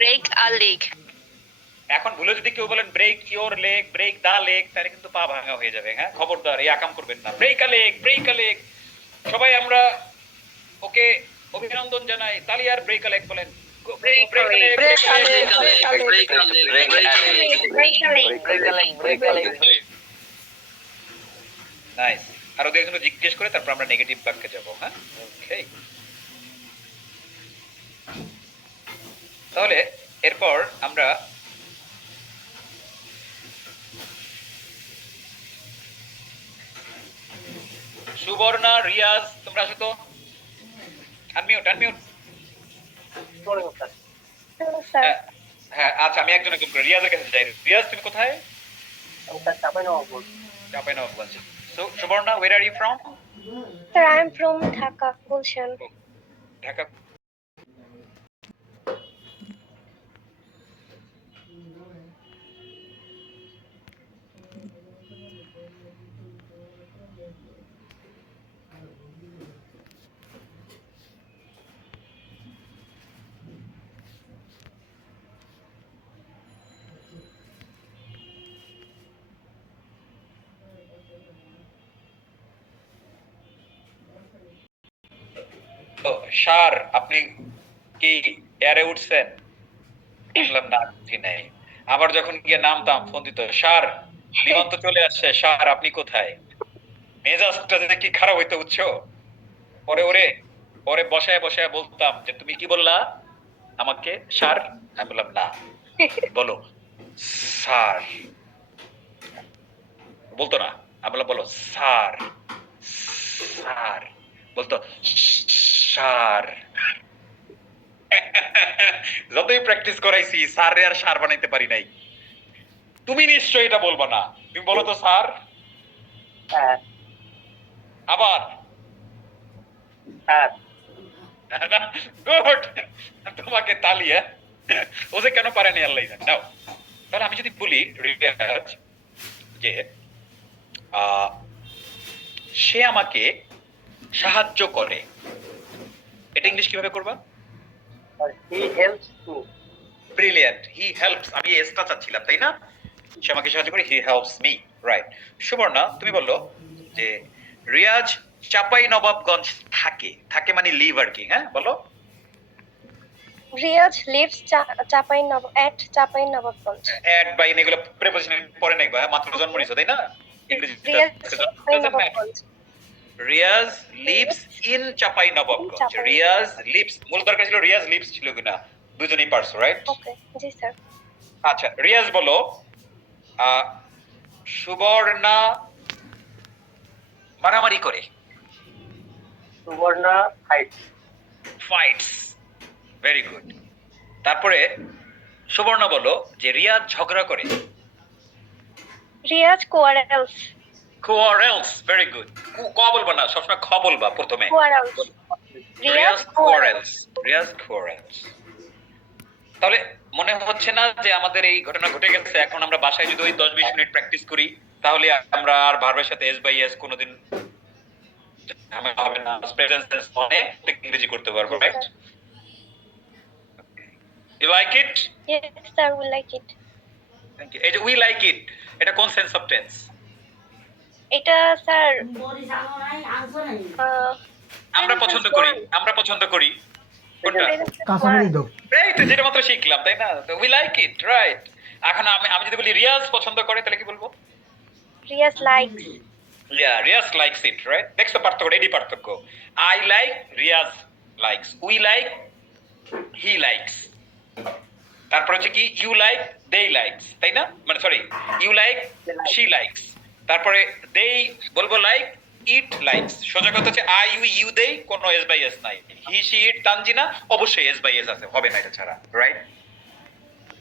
Break a leg. এখন ভুলে যদি কেউ বলেন break your leg, break the leg, তাহলে কিন্তু পা ভাঙা হয়ে যাবে, হ্যাঁ? খবরদার এই আকাম করবেন না। Break a leg, break a leg. সবাই আমরা ওকে অভিনন্দন জানাই। তালি আর ব্রেক আ লেগ বলেন। Break a leg, break a leg, break a leg, break a leg. Nice. আর ওদের জন্য জিজ্ঞেস করে তারপর আমরা নেগেটিভ বাক্যে যাব, হ্যাঁ? ওকে, তাহলে এরপর আমরা সুবর্ণা, রিয়াজ, তোমরা আসো তো। Unmute, unmute. হ্যাঁ, হ্যাঁ, আচ্ছা, আমি একজন একজন করে রিয়াজের কাছে যাই। রিয়াজ, তুমি কোথায়? Chapainawabganj. So Subarna, where are you from? Sir, I'm from Dhaka, Gulshan. Dhaka. ও, সার, আপনি কি এয়ারে উঠছেন? বললাম না, উঠি নাই। আবার যখন গিয়ে নামতাম ফোন দিত, সার বিমান তো চলে আসছে, সার আপনি কোথায়? মেজাজটা যে কি খারাপ হইতো, বুঝছো? পরে পরে বসায় বসায় বলতাম যে তুমি কি বললা আমাকে, সার? আমি বললাম না, বলো স্যার। বলতো না, আমি বললাম বলো স্যার, স্যার। বলতো স্যার। যতই প্র্যাকটিস করাইছি, স্যার আর সার বানাইতে পারি নাই। তুমি নিশ্চয়ই এটা বলবা না, তুমি বলো তো স্যার। আবার গুড, তোমাকে তালি। ও যে কেন পারেনি আল্লাহ জানে। নাও, তাহলে আমি যদি বলি রিয়াজ যে সে আমাকে সাহায্য করে, এটা ইংলিশ কিভাবে করবা? He helps me. Brilliant, he helps. আমি এসটা চাচ্ছিলাম, তাই না? সে আমাকে সাহায্য করে, he helps me, right. Subarna, তুমি বললো যে রিয়াজ চাঁপাইনবাবগঞ্জ থাকে, থাকে মানে লিভ আর কি, হ্যাঁ? বলো। Riyaj lives at Chapainababganj. At by এগুলো প্রিপোজিশন পরে নেবা, মাত্র জন্ম নিছো, তাই না? ইংরেজি Riyaj Chapainababganj. Riyaz lives in Chapainawabganj. Riyaz lives, মূল দরকার ছিল রিয়াজ লিভস ছিল কিনা, দুজনেই পারছো, রাইট? Okay, জি স্যার। আচ্ছা, রিয়াজ বলো সুবর্ণা মারামারি করে। Subarna fights. Fights, very good. তারপরে সুবর্ণা বলো যে রিয়াজ ঝগড়া করে। Riyaj quarrels. Quarrels, very good. ক বলবা না, সবসময় খ বলবা প্রথমে। Quarrels. Riyaz Riyaj quarrels. Quarrels, Riyaz quarrels. তাহলে মনে হচ্ছে না যে আমাদের এই ঘটনা ঘটে গেছে? এখন আমরা বাসায় যদি ওই 10-20 মিনিট প্র্যাকটিস করি, তাহলে আমরা আর ভার্বের সাথে এস বাই এস কোনোদিন ঝামেলা হবে না। প্রেজেন্ট টেন্স মানে ইংরেজি করতে পারবো, right? You like it? Yes, sir, we like it. Thank you. এই যে উই লাইক ইট, এটা কোন সেন্স অফ টেন্স? এটা স্যার আমরা পছন্দ করি, আমরা পছন্দ করি কোনটা? কাঁচামারি দাও। এই তো যেটা মাত্র শিখলাম, তাই না? We like it, right. এখন আমি যদি বলি রিয়াজ পছন্দ করে, তাহলে কি বলবো? Riyaz likes. Riyaz likes it, right? দেখছো পার্থক্য, এডি পার্থক্য। I like, Riyaz likes. We like, he likes. তারপর হচ্ছে কি ইউ লাইক, দে লাইকস, তাই না? মানে sorry, you like, she likes. তারপরে দে বলবো লাইক, ইট লাইকস। সোজা কথা হচ্ছে আই ইউ ইউ দে, কোনো এস বাই এস নাই। হি শি ইট তানজিনা, অবশ্যই এস বাই এস আছে, হবে না এটা ছাড়া, রাইট?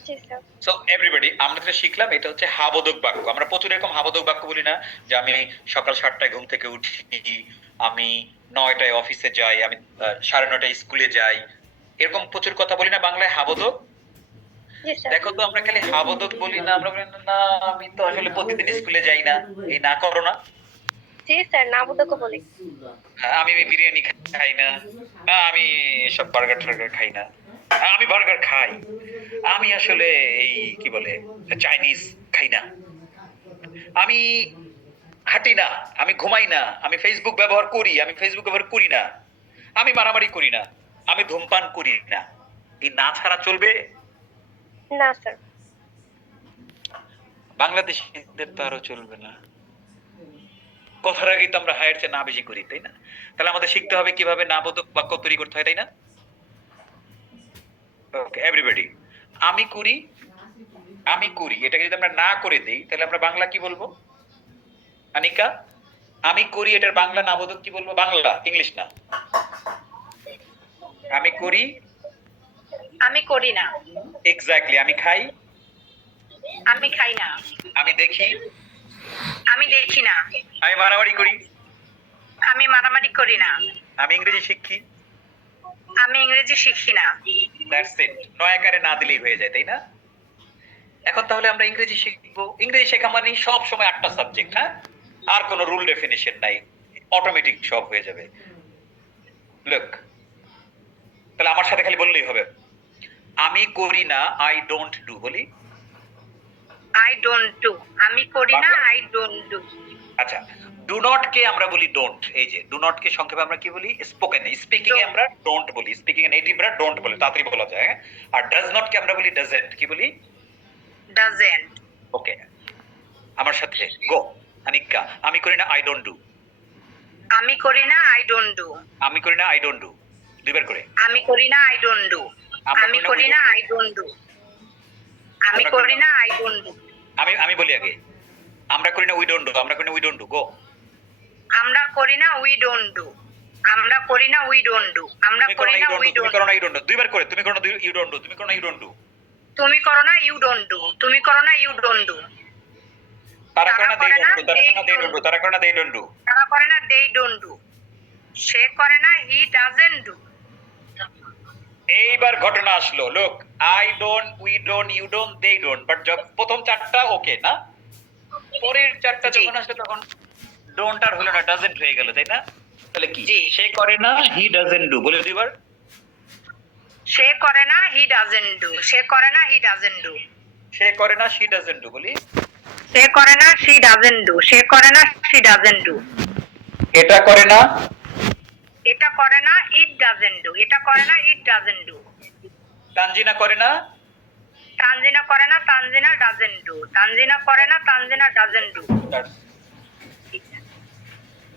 জি স্যার। সো এভরিবডি, আমরা যেটা শিখলাম এটা হচ্ছে হাবোধক বাক্য। আমরা প্রচুর এরকম হাবোধক বাক্য বলি না, যে আমি সকাল 7টায় ঘুম থেকে উঠি, আমি 9টায় অফিসে যাই, আমি 9:30টায় স্কুলে যাই, এরকম প্রচুর কথা বলি না বাংলায় হাবোধক। জি স্যার। দেখো তো আমরা খালি হাবোধক বলি না, আমরা বলি না আমি তো আসলে প্রতিদিন স্কুলে যাই না, এই না করো না। জি স্যার, নাবোধকও বলি। আমি বিরিয়ানি খাই না, আমি সব বার্গার টার্গার খাই না, আমি বার্গার খাই, আমি আসলে এই কি বলে চাইনিজ খাই না, আমি হাঁটি না, আমি ঘুমাই না, আমি ফেসবুক ব্যবহার করি, আমি ফেসবুক ব্যবহার করি না, আমি মারামারি করি না, আমি ধূমপান করি না। এই না ছাড়া চলবে? না স্যার। বাংলাদেশিদের তো আরো চলবে না। কথার আগে তো আমরা হায়ার চেয়ে না বেশি করি, তাই না? তাহলে আমাদের শিখতে হবে কিভাবে নাবোধক বাক্য তৈরি করতে হয়, তাই না? ওকে এভরিবডি, আমি করি, আমি করি, এটাকে যদি আমরা না করে দেই তাহলে আমরা বাংলা কি বলবো? আনিকা, আমি করি এটার বাংলা নাবোধক কি বলবো? বাংলা, ইংলিশ না। আমি করি, আমি করি না, এক্স্যাক্টলি। আমি খাই, আমি খাই না, আমি দেখি, আমি দেখি না, আমি মারামারি করি, আমি মারামারি করি না, আমি ইংরেজি শিখি। আমি ইংরেজি শিখি না। That's it. নয়াকারে না দিলেই হয়ে যায়, তাই না? এখন তাহলে আমরা ইংরেজি শিখবো। ইংরেজি শেখা মানে সব সময় 8টা সাবজেক্ট, হ্যাঁ? আর কোনো রুল ডেফিনিশন নাই, অটোমেটিক সব হয়ে যাবে। লুক, তাহলে আমার সাথে খালি বললেই হবে। আমি করি না, আই ডোন্ট ডু বলি। আই ডোন্ট ডু, আমি করি না, আই ডোন্ট ডু। আচ্ছা, ডু নট কে আমরা বলি ডোন্ট। এই যে ডু নট কে সংক্ষেপে আমরা কি বলি? স্পোকেন। স্পিকিং এ আমরা ডোন্ট বলি, স্পিকিং এ নেটিভরা ডোন্ট বলে, তাড়াতাড়ি বলা যায়, হ্যাঁ? আর ডাজ নট কে আমরা বলি ডাজেন্ট। কি বলি? ডাজেন্ট। ওকে, আমার সাথে গো। আনিকা, আমি করি না, আই ডোন্ট ডু। আমি করি না, আই ডোন্ট ডু। আমি করি না, আই ডোন্ট ডু। দুইবার করে। আমি করি না, আই ডোন্ট ডু। আমি করি না, আই ডোন্ট ডু। আমি করি না, আই ডোন্ট ডু। আমি বলি আগে, আমরা করি না, উই ডোন্ট ডু। আমরা করি না, উই ডোন্ট ডু। গো। আমরা করি না, উই ডোন্ট ডু। আমরা করি না, উই ডোন্ট ডু। আমরা তুমি করি না, উই তুমি ডোন্ট করো না, ইউ ডোন্ট ডু। দুইবার করে। তুমি করো না, ইউ ডোন্ট ডু। তুমি করো না, ইউ ডোন্ট ডু। তুমি করো না, ইউ ডোন্ট ডু। তুমি করো না, ইউ ডোন্ট ডু। তারা করে না, দে ডোন্ট ডু। তারা করে না, দে ডোন্ট ডু। তারা করে না, দে ডোন্ট ডু। তারা করে না, দে ডোন্ট ডু। সে করে না, হি ডাজেন্ট ডু। এইবার ঘটনা আসলো। লোক, I don't, we don't, you don't, they don't. But প্রথম 4টা ওকে না, পরের 4টা যখন আসলো তখন ডোন্ট আর হলো না, ডাজেন্ট হয়ে গেল, তাই না? তাহলে কি? জি। সে করে না, হি ডাজেন্ট ডু। বলে দুইবার। সে করে না, হি ডাজেন্ট ডু। সে করে না, হি ডাজেন্ট ডু। সে করে না, শি ডাজেন্ট ডু বলি। সে করে না, শি ডাজেন্ট ডু। সে করে না, শি ডাজেন্ট ডু। এটা করে না, এটা করে না, ইট ডাজেন্ট ডু। এটা করে না, ইট ডাজেন্ট ডু। তানজিনা করে না, তানজিনা করে না, তানজিনা ডাজেন্ট ডু। তানজিনা করে না, তানজিনা ডাজেন্ট ডু।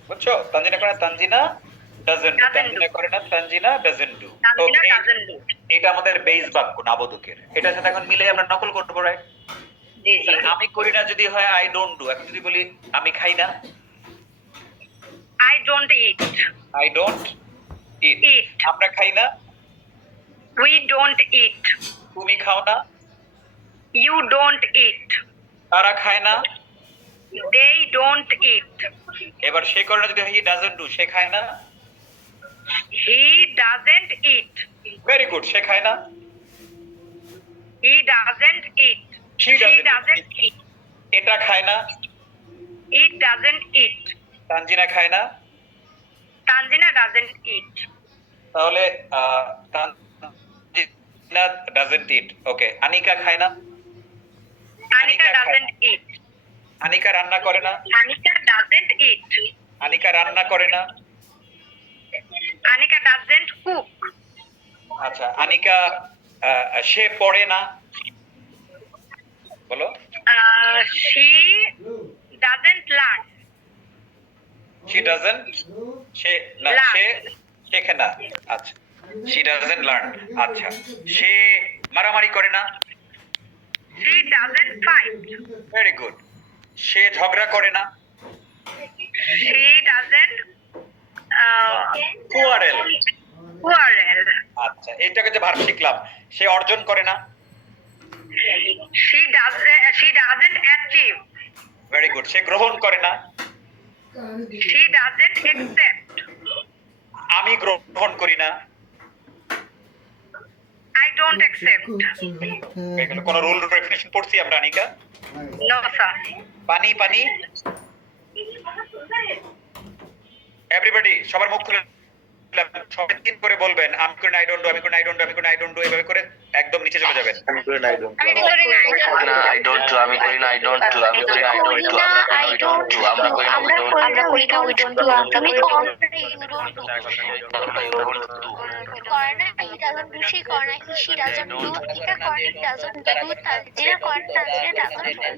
বুঝছো? তানজিনা করে না, Tanjina doesn't do. Doesn't do. Tanzina করে না, Tanjina doesn't do. Tanzina doesn't do. এটা আমাদের বেস বাক্য নাবোধকের। এটার সাথে এখন মিলে আমরা নকল করবো, রাইট? জি জি। আমি করি না যদি হয় আই ডোন্ট ডু। এখন যদি বলি আমি খাই না, I don't eat. I don't eat. Eat. আমরা খাই না, উই ডোন্ট ইট। তুমি খাও না, ইউ ডোন্ট ইট। তারা খায় না। They don't eat. এবার সে করে না যদি হি ডাজেন্ট ডু, সে খায় না। He doesn't eat. Very good, সে খায় না। He doesn't eat. She doesn't eat. এটা খায় না। It doesn't eat. তানজিনা খায় না। Tanjina doesn't eat. তাহলে ডাজন্ট ইট। ওকে, আনিকা খায় না? আনিকা ডাজন্ট ইট। আনিকা রান্না করে না? আনিকা ডাজন্ট ইট। আনিকা রান্না করে না? Anika doesn't cook. আচ্ছা, আনিকা সে পড়ে না? বলো। She doesn't learn. She doesn't, সে না, Learn. সে শেখে না। আচ্ছা, শি ডাজন্ট লার্ন। আচ্ছা, সে মারামারি করে না? She doesn't fight. Very good. সে ঝগড়া করে না? She doesn't quarrel. quarrel. আচ্ছা, এটাকে যে ভার্ব শিখলাম, সে অর্জন করে না? She doesn't achieve. Very good. সে গ্রহণ করে না? She doesn't accept. আমি গ্রহণ করি না? I don't accept. এগুলো কোন রুল ডেফিনিশন পড়ছি আমরা আনিকা? No, sir. পানি পানি। এভরিবডি সবার মুখ খুলে সবাই তিন করে বলবেন আমি করি না, আই ডোন্ট ডু, আমি করি না, আই ডোন্ট ডু, আমি করি না, আই ডোন্ট ডু, এভাবে করে একদম নিচে চলে যাবেন। না আই ডোন্ট ডু, আমি করি না আই ডোন্ট ডু, আমি করি আই ডোন্ট ডু, আমরা করি না উই ডোন্ট ডু, আমরা করি না উই ডোন্ট ডু, তুমি কর না ইউ ডোন্ট ডু ডু, করে না হি ডাজন্ট ডু শি করে না হি ডাজন্ট ডু এটা করে ডাজন্ট ডু তানজিরা করে তানজিরা ডাজন্ট ডু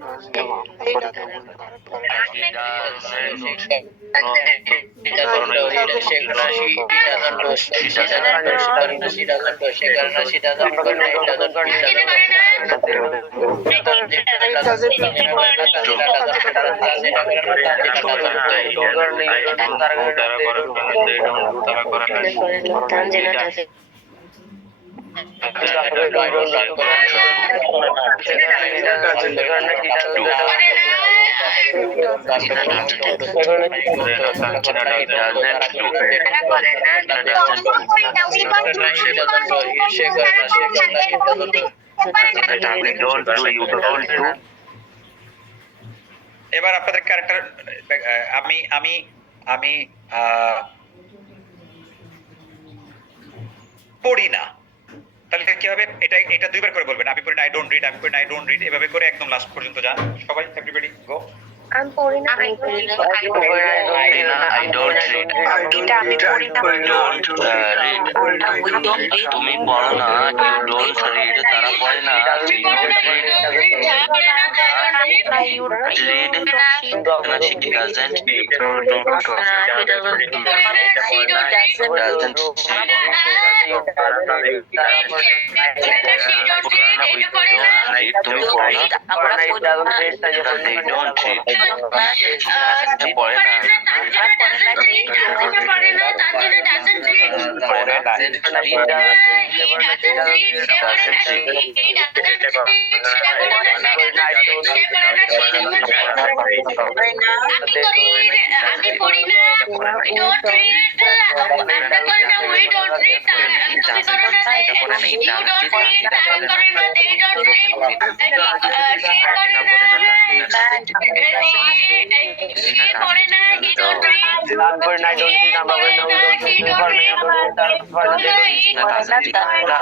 এবার আপনাদের ক্যারেক্টার আমি আমি আমি পড়ি না, তাহলে কি হবে? এটা এটা দুইবার করে বলবেন, আমি পড়ি না, আই ডোন্ট রিড, আমি পড়ি না, আই ডোন্ট রিড, এভাবে করে একদম লাস্ট পর্যন্ত যান সবাই। এভরিবডি গো। আমি পড়ি না আই পড়ি না আই ডোন্ট রিড, আমি পড়ি না। তুমি পড়ো না, ইউ ডোন্ট রিড, তারা পড়ে না, read না, she doesn't read, তুমি পড়ো না, they don't read, পড়ে না, আমি পড়ি না, we don't read, আমরা করি না, we don't read, তুমি করো না, you don't read, তারা করে না, they don't read, সে করে না, সে পড়ে না, he don't read, সে পড়ে না, he don't read,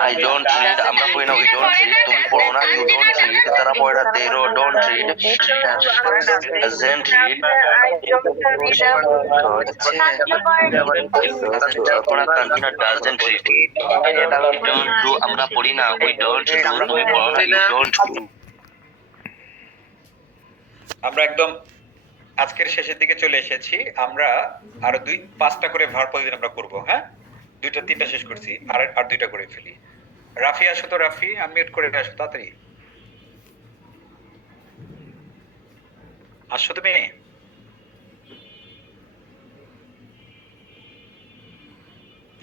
I don't read, আমরা পড়ি না, we don't read, তুমি পড়ো না, you don't read, তারা পড়ে না, they don't read, doesn't read, doesn't read, don't do, আমরা পড়ি না, we don't do, তুমি পড়ো না, you don't do। আমরা একদম আজকের শেষের দিকে চলে এসেছি। আমরা আরো 5টা করে ভার্ব পজিশন আমরা করব। হ্যাঁ, 2টা 3টা শেষ করছি, আর 2টা করে ফেলি। রাফি আসো তো, রাফি আনমিউট করে আসো তাড়াতাড়ি। আসো তুমি।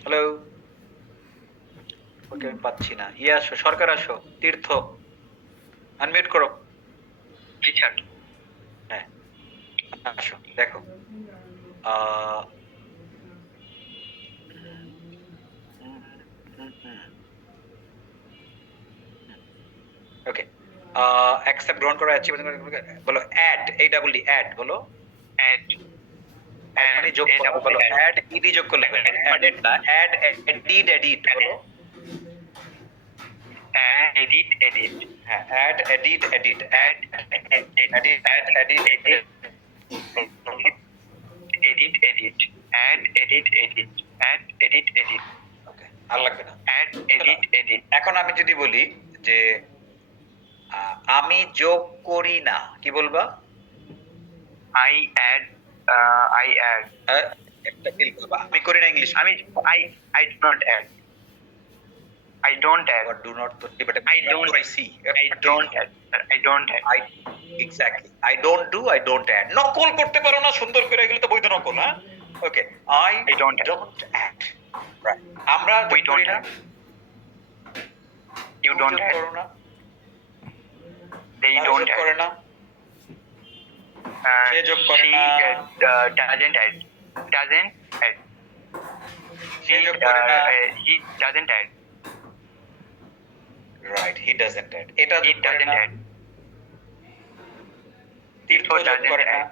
হ্যালো, ওকে আমি পাচ্ছি না। ইয়ে আসো, সরকার আসো, তীর্থ আনমিউট করো। হ্যাঁ আসো, দেখো ওকে, অ্যাকসেপ্ট গ্রহণ করা আছে বলো। অ্যাড, এই ডাবল ডি, অ্যাড বলো। অ্যাড মানে যোগ করা বলো। অ্যাড ইডি যোগ করলে অ্যাডেড না, অ্যাড ডিড, এডিট বলো। edit, edit. হ্যাঁ, add, edit, edit, add, edit, add, edit, edit. Edit, edit. Add, edit, edit. Add, edit, edit. Okay, আর লাগবে না। Add, edit, edit. এখন আমি যদি বলি যে আমি যোগ করি না, কি বলবা? I add. একটা ফিল করবা, আমি করি না English. I do not add. I don't add. Or do not to but I don't. I see. I don't add. I don't add. Exactly. I don't do, I don't add. নকল করতে পারো না সুন্দর করে, এগুলো তো বৈধ নকল, হ্যাঁ? ওকে, I don't add. don't add. Right. আমরা We যোগ করি don't না। add. You তুমি don't যোগ add. করো না। They তারা don't যোগ add. করে না। সে যোগ করে She না। doesn't add. Doesn't add. সে যোগ করে না। He doesn't add. Right, he doesn't add. এটা He যোগ করে doesn't না। add. তীর্থ Tirtho যোগ করে doesn't না। add.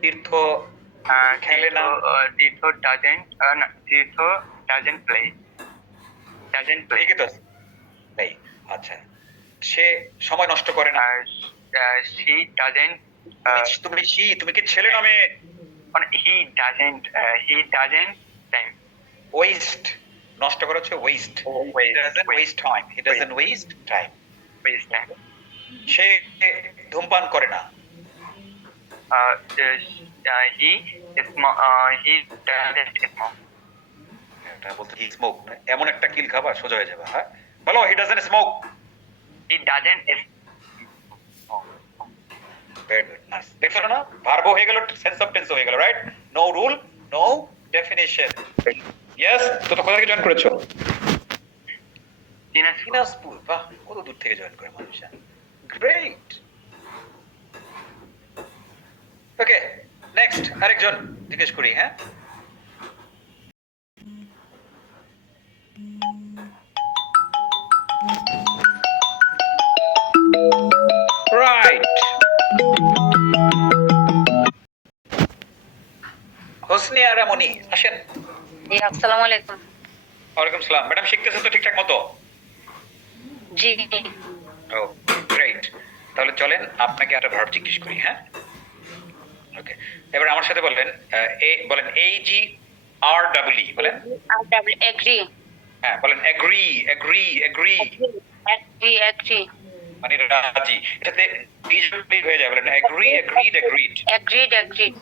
তীর্থ খেলে না। Tirtho doesn't. No, Tirtho doesn't play. Doesn't play. ঠিকই তো আছে। এই, আচ্ছা, সে সময় নষ্ট করে না। She doesn't. তুমি কি ছেলে নামে? He doesn't. He doesn't time. West, নষ্ট করা হচ্ছে West. He doesn't waste time. He doesn't waste time. Waste time. সে ধূমপান করে না। He doesn't smoke. এটা বলতে হি স্মোক, এমন একটা কিল খাবা সোজা হয়ে যাবে, হ্যাঁ? বলো, he doesn't smoke. He doesn't. Very good, nice. দেখছো না, ভার্ব হয়ে গেল, সেন্স অফ টেন্স হয়ে গেল, right? No rule, no definition. Yes, তো কোথা থেকে জয়েন করেছো? দিনাজপুর। বাহ, কত দূর থেকে জয়েন করে মানুষ। গ্রেট। ওকে, নেক্সট আরেকজন জিজ্ঞেস করি, হ্যাঁ? রাইট। হোসনি আরামনি, আসেন। জি, আসসালামু আলাইকুম। ওয়ালাইকুম সালাম। ম্যাডাম শিখতেছেন তো ঠিকঠাক মতো? জি, ও গ্রেট। তাহলে চলেন আপনাকে একটা ভার্ব জিজ্ঞেস করি, হ্যাঁ? ওকে, এবার আমার সাথে বলেন, বলেন AGREE, বলেন। এগ্রি, হ্যাঁ, বলেন agree, agree, agree, agree, agree, মানে রাজি। এটাতে ডিজলি হয়ে যায়, বলেন agree, agreed, agreed, agreed, agreed,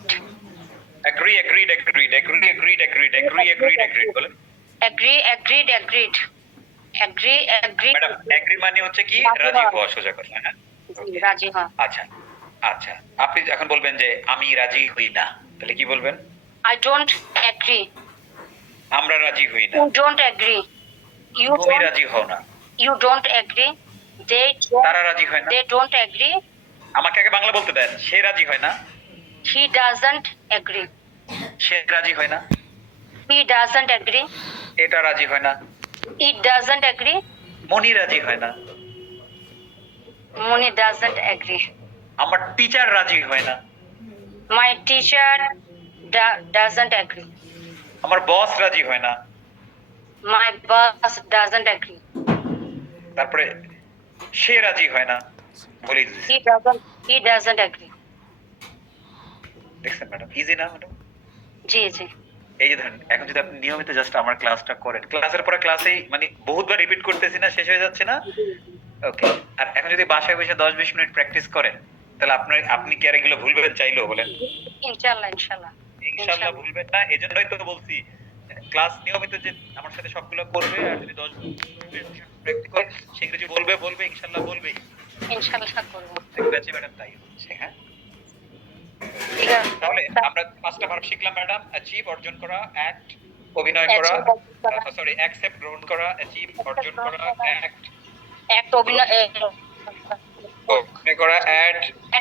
agree, agreed, agreed, agree, agreed, agreed, agree, agreed, agreed, বলেন। Agree, agreed, agreed, agree, agreed. Madam agree মানে হচ্ছে কি রাজি হওয়া, সোজা কথা, হ্যাঁ? রাজি হন। আচ্ছা, আচ্ছা, আপনি এখন বলবেন যে আমি রাজি হই না, তাহলে কি বলবেন? I don't agree. আমরা রাজি হই না। You don't agree. You তুমি don't. রাজি হও না। You don't agree. They don't. তারা রাজি হয় না। They don't agree. আমাকে আগে বাংলা বলতে দেন। সে রাজি হয় না। He doesn't agree. সে রাজি হয় না। He doesn't agree. এটা রাজি হয় না। It doesn't agree. মনি রাজি হয় না। Moni doesn't agree. আমার টিচার রাজি হয় না। My teacher doesn't agree. আমার বস রাজি হয় না। My boss doesn't agree. তারপরে সে রাজি হয় না, বলি দিছি। He doesn't agree. দেখছেন ম্যাডাম, ইজি না ম্যাডাম? জি, জি। এই যে ধরেন, এখন যদি আপনি নিয়মিত জাস্ট আমার ক্লাসটা করেন, ক্লাসের পরে ক্লাসেই মানে বহুতবার রিপিট করতেছি না, শেষ হয়ে যাচ্ছে না? ওকে, আর এখন যদি বাসায় বসে 10-20 মিনিট প্র্যাকটিস করেন, তাহলে আপনি কি আর এগুলো ভুলবেন চাইলেও, বলেন? ইনশাআল্লাহ, ইনশাআল্লাহ। ইনশাআল্লাহ ভুলবেন না। এজন্যই তো বলছি ক্লাস নিয়মিত যে আমার সাথে সবগুলো করবে, আর যদি 10 প্র্যাকটিস করে সে ইংরেজি বলবে ইনশাআল্লাহ বলবেই। ইনশাআল্লাহ করব। দেখবেন ম্যাডাম তাই হচ্ছে, হ্যাঁ? ঠিক আছে। তাহলে আমরা 5টা ভার্ব শিখলাম ম্যাডাম। অ্যাচিভ, অর্জন করা, অ্যাক্ট, অভিনয় করা, সরি অ্যাকসেপ্ট, গ্রহণ করা, অ্যাচিভ, অর্জন করা, অ্যাক্ট, একটা অভিনয় অভিনয় করা, অ্যাড,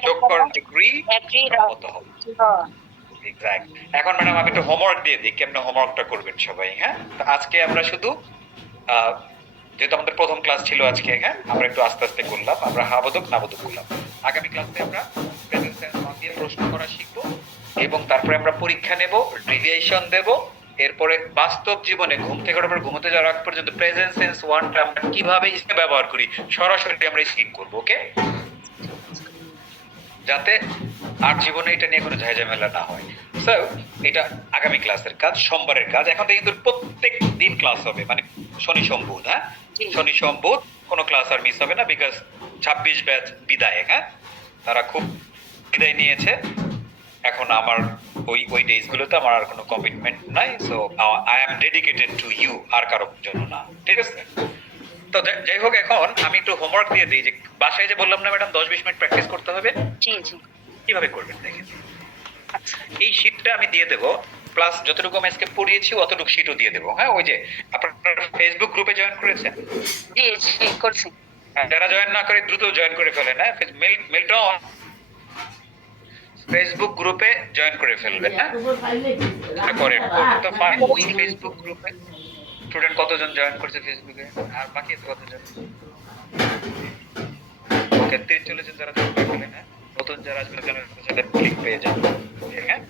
যোগ করা, এগ্রি, এগ্রি মত হবে। এক্স্যাক্ট। এখন ম্যাডাম আমি একটু হোমওয়ার্ক দিয়ে দিই, কেমন হোমওয়ার্কটা করবেন সবাই, হ্যাঁ? তো আজকে আমরা শুধু যেহেতু আমাদের প্রথম ক্লাস ছিল আজকে, হ্যাঁ, আমরা একটু আস্তে আস্তে করলাম, আমরা হাবোধক নাবোধক করলাম। আগামী ক্লাসে আমরা প্রেজেন্ট টেন্স দিয়ে প্রশ্ন করা শিখবো, এবং তারপরে আমরা পরীক্ষা নেব, রিভিশন দেব, এরপরে বাস্তব জীবনে ঘুম থেকে ওঠার পর ঘুমোতে যাওয়ার আগ পর্যন্ত প্রেজেন্ট সেন্স ওয়ানটা আমরা কিভাবে ব্যবহার করি সরাসরি আমরা স্ক্রিন করবো, ওকে? যাতে আর জীবনে এটা নিয়ে কোনো ঝামেলা না হয়। সো এটা আগামী ক্লাসের কাজ, সোমবারের কাজ। এখন থেকে কিন্তু প্রত্যেক দিন ক্লাস হবে, মানে শনি সোম বুধ। হ্যাঁ, শনি সোম বুধ কোনো ক্লাস আর মিস হবে না, বিকজ 26 ব্যাচ বিদায়। হ্যাঁ, তারা খুব বিদায় নিয়েছে। এখন আমার ওই ডেজ গুলোতে আমার আর কোনো কমিটমেন্ট নাই। So I am dedicated to you, আর কারোর জন্য না, ঠিক আছে? তো যাই হোক, এখন আমি একটু হোমওয়ার্ক দিয়ে দিই। যে বাসায় যে বললাম না ম্যাডাম 10-20 মিনিট প্র্যাকটিস করতে হবে, জি জি কিভাবে করবেন দেখেন। এই শীটটা আমি দিয়ে দেবো, প্লাস যতটুকু আমি আজকে পড়িয়েছি অতটুকু শীটও দিয়ে দেবো। হ্যাঁ, ওই যে আপনার ফেসবুক গ্রুপে জয়েন করেছেন? জি জি করছি। হ্যাঁ, যারা জয়েন না করে দ্রুত জয়েন করে ফেলেন। হ্যাঁ, মেলটা ফেসবুক গ্রুপে জয়েন করে ফেলবেন। হ্যাঁ, এটা করেন। তো ফাইন, ওই ফেসবুক গ্রুপে স্টুডেন্ট কতজন জয়েন করছে ফেসবুকে, আর বাকি কতজন? ওকে, 43 জন যারা জয়েন করে ফেলেন। হ্যাঁ, নতুন যারা আসবে তাদের ক্লিক পেয়ে যাবেন। হ্যাঁ,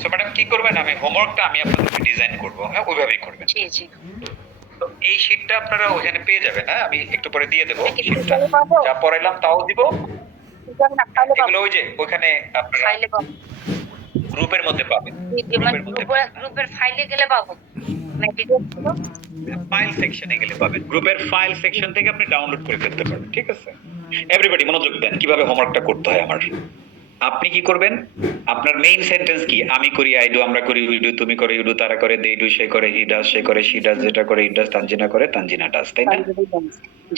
সো ম্যাডাম কি করবেন, আমি হোমওয়ার্কটা আমি আপনাদেরকে ডিজাইন করব। হ্যাঁ, ওইভাবেই করবেন। জি জি তো এই শীটটা আপনারা ওখানে পেয়ে যাবেন। হ্যাঁ, আমি একটু পরে দিয়ে দেবো শীটটা, যা পড়াইলাম তাও দিব। এগুলো ওই যে ওখানে আপনারা ফাইলে পাবো, গ্রুপের মধ্যে পাবেন। গ্রুপের মধ্যে গ্রুপের ফাইলে গেলে পাবো, ফাইল সেকশনে গেলে পাবেন। গ্রুপের ফাইল সেকশন থেকে আপনি ডাউনলোড করে ফেলতে পারবেন, ঠিক আছে? এভরিবডি মনোযোগ দেন কিভাবে হোমওয়ার্কটা করতে হয় আমার। আপনি কি করবেন, আপনার মেইন সেন্টেন্স কি? আমি করি, আই ডু, আমরা করি, উই ডু, তুমি করে, ইউ ডু, তারা করে, দে ডু, সে করে, হি ডাজ, সে করে, শি ডাজ, যেটা করে, ইট ডাজ, তানজিনা করে, তানজিনা ডাজ, তাই না?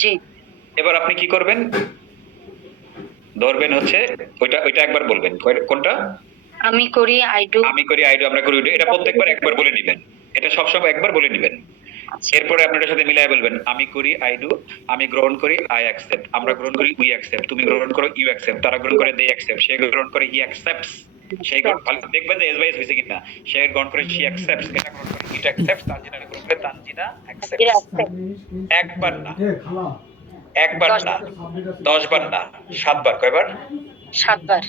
জি। এবার আপনি কি করবেন, ধরবেন হচ্ছে ওইটা একবার বলবেন। কোনটা? আমি করি, আই ডু। আমি করি, আই ডু, আমরা করি, উই ডু। এটা প্রত্যেকবার একবার বলে নেবেন, এটা সবসময় একবার বলে নেবেন। এরপরে আপনাদের সাথে মিলাই বলবেন, আমি করি, আই ডু, আমি গ্রহণ করি, আই অ্যাকসেপ্ট, আমরা গ্রহণ করি, উই অ্যাকসেপ্ট, তুমি গ্রহণ করো, ইউ অ্যাকসেপ্ট, তারা গ্রহণ করে, দে অ্যাকসেপ্ট, সে গ্রহণ করে, হি অ্যাকসেপ্টস, সেই দেখবেন যে এস বাই এস হয়েছে কিনা। সে গ্রহণ করে, শি অ্যাকসেপ্টস, এটা গ্রহণ করে, ইট অ্যাকসেপ্টস, তানজিনা গ্রহণ করে, তানজিনা অ্যাকসেপ্টস। একবার না, একবার না, 10 বার না, 7 বার। কয়বার? 7 বার।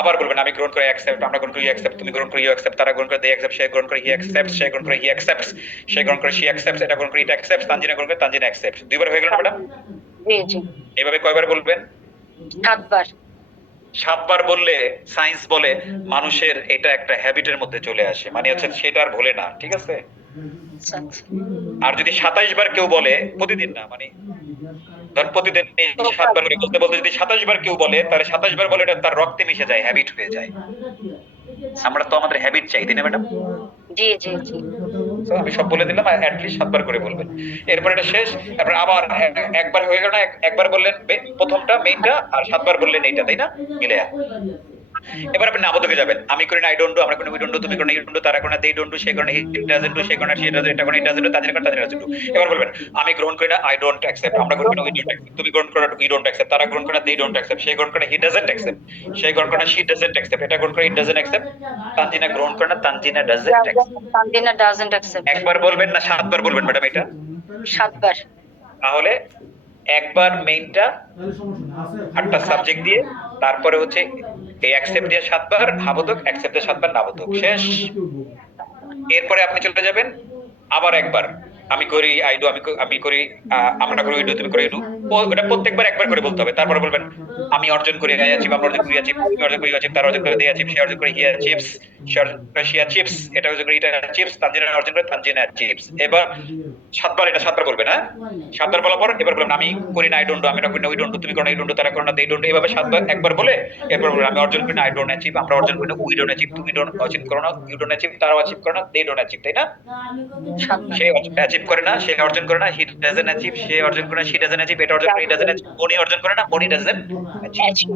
আবার বলবেন, আমি গ্রহণ করে অ্যাকসেপ্ট, আমরা গ্রহণ করি, অ্যাকসেপ্ট, তুমি গ্রহণ করে, ইউ অ্যাকসেপ্ট, তারা গ্রহণ করে, দে অ্যাকসেপ্ট, সে গ্রহণ করে, হি অ্যাকসেপ্টস, সে গ্রহণ করে, হি অ্যাকসেপ্টস, সে গ্রহণ করে, শি অ্যাকসেপ্টস, এটা গ্রহণ করে, ইট অ্যাকসেপ্টস, তানজিনা গ্রহণ করে, তানজিনা অ্যাকসেপ্টস। 2 বার হয়ে গেল ম্যাডাম? জি জি। এভাবে কয়বার বলবেন? 7 বার। 7 বার বললে সায়েন্স বলে মানুষের এটা একটা হ্যাবিটের মধ্যে চলে আসে, মানে হচ্ছে সেটা আর ভোলে না, ঠিক আছে? আর যদি 27 বার কেউ বলে, প্রতিদিন না, মানে ধর প্রতিদিন 7 বার করে বলতে বলতে যদি 27 বার কেউ বলে, তাহলে 27 বার বলে এটা তার রক্তে মিশে যায়, হ্যাবিট হয়ে যায়। আমরা তো আমাদের হ্যাবিট চাই, তাই না ম্যাডাম? জি জি জি। তো আমি সব বলে দিলাম, অ্যাট লিস্ট 7 বার করে বলবেন। এরপর এটা শেষ, তারপর আবার একবার হয়ে গেল না, একবার বললেন প্রথমটা মেইনটা, আর 7 বার বললেন এইটা, তাই না? মিলে এবার আপনি নাবদকে যাবেন, আমি করি না, আই ডোন্ট ডু, আমরা করি উই ডোন্ট ডু, তুমি করো না, ইউ ডোন্ট ডু, তারা করে না, দে ডোন্ট ডু, সে করে না, হি ডাজন্ট ডু, সে করে না, সে ডাজন্ট, এটা করে না, ইট ডাজন্ট ডু, তানজিনা করে না, তানজিনা ডাজন্ট ডু। এবার বলবেন, আমি গ্রহণ করি না, আই ডোন্ট অ্যাকসেপ্ট, আমরা গ্রহণ করি না, উই ডোন্ট অ্যাকসেপ্ট, তুমি গ্রহণ করো না, উই ডোন্ট অ্যাকসেপ্ট, তারা গ্রহণ করে না, দে ডোন্ট অ্যাকসেপ্ট, সে গ্রহণ করে না, হি ডাজন্ট অ্যাকসেপ্ট, সে গ্রহণ করে না, শি ডাজন্ট অ্যাকসেপ্ট, এটা গ্রহণ করে, ইট ডাজন্ট অ্যাকসেপ্ট, তানজিনা গ্রহণ করে না, Tanzina doesn't accept. Tanzina doesn't accept. একবার বলবেন না 7 বার বলবেন ম্যাডাম এটা? 7 বার। তাহলে একবার মেইনটা 8টা সাবজেক্ট দিয়ে, তারপরে হচ্ছে এই অ্যাকসেপ্ট দিয়ে 7 বার হাবোধক, অ্যাকসেপ্ট দিয়ে 7 বার নাবোধক, শেষ। এরপরে আপনি চলে যাবেন আবার একবার, আমি করি, আই ডু, আমি করি, আমরা করি, উই ডু, তুমি করো, ইউ ডু। এটা প্রত্যেকবার একবার করে বলতে হবে। তারপরে বলবেন, আমি অর্জন করি, আই অ্যাচিভ, আমরা অর্জন করি, অ্যাচিভ, তুমি অর্জন করি, অ্যাচিভ, তারা অর্জন করে, দে অ্যাচিভ, সে অর্জন করে, হি অ্যাচিভস, সে অর্জন করে, শি অ্যাচিভস, এটা অর্জন করে, ইট অ্যাচিভস, তানজিনা অর্জন করে, তানজিনা অ্যাচিভস। এবার 7 বার, এটা 7 বার বলবেন। হ্যাঁ, 7 বার বলার পর এবার বলবেন, আমি করি না, আই ডোন্ট ডু, আমি করি না, উই ডোন্ট ডু, তুমি করো না, ইউ ডোন্ট ডু, তারা করো না, দে ডোন্ট ডু। এভাবে 7 বার একবার বলে এরপর বলবেন, আমি অর্জন করি না, আই ডোন্ট অ্যাচিভ, আমরা অর্জন করি না, উই ডোন্ট অ্যাচিভ, তুমি ডোন্ট অ্যাচিভ করো না, ইউ ডোন্ট অ্যাচিভ, তারা অ্যাচিভ করে না, দে ডোন্ট অ্যাচিভ, তাই না? সে অ্যাচিভ করে না, সে অর্জন করে না, হি ডাজন্ট অ্যাচিভ, সে অর্জন করে না, শি ডাজন্ট অ্যাচিভ, এটা অর্জন করে, হি ডাজন্ট অ্যাচিভ, উনি অর্জন করে না, উনি ডাজন্ট অ্যাচিভ।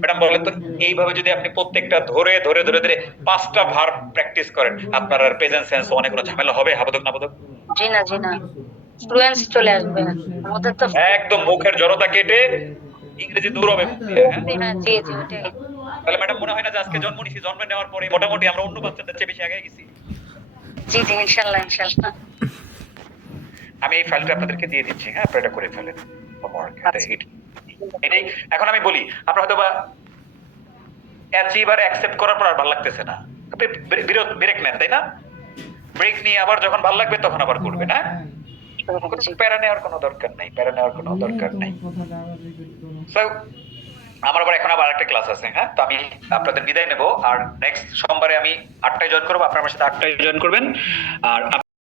ম্যাডাম বলেন তো, এইভাবে যদি আপনি প্রত্যেকটা ধরে ধরে ধরে ধরে 5টা ভার্ব প্র্যাকটিস করেন, আপনার আর প্রেজেন্ট সেন্স অনেক কোনো ঝামেলা হবে? হাবোধক নাবোধক জি না জি না, ফ্লুয়েন্স চলে আসবে আমাদের তো। একদম মুখের জড়তা কেটে ইংরেজি দূর হবে। হ্যাঁ জি জি ওটাই। তাহলে ম্যাডাম মনে হয় না যে আজকে জন্ম নিছি, জন্ম নেওয়ার পরে মোটামুটি আমরা অন্য বাচ্চাদের চেয়ে বেশি আগে গেছি? জি জি ইনশাআল্লাহ ইনশাআল্লাহ। আমি এই ফাইলটা আপনাদেরকে দিয়ে দিচ্ছি, হ্যাঁ, আপনারা এটা করে ফেলেন হোমওয়ার্ক। এটাই এখন আমি বলি, আপনারা হয়তো বা অ্যাচিভ আর অ্যাকসেপ্ট করার পর আর ভালো লাগতেছে না, আপনি ব্রেক নেন, তাই না? ব্রেক নিয়ে আবার যখন ভালো লাগবে তখন আবার করবে না, প্যারা নেওয়ার কোনো দরকার নাই, প্যারা নেওয়ার কোনো দরকার নাই। So, আমার আবার এখন আবার একটা ক্লাস আছে, হ্যাঁ, তো আমি আপনাদের বিদায় নেব। আর নেক্সট সোমবারে আমি 8টায় জয়েন করবো, আপনার আমার সাথে 8টায় জয়েন করবেন। আর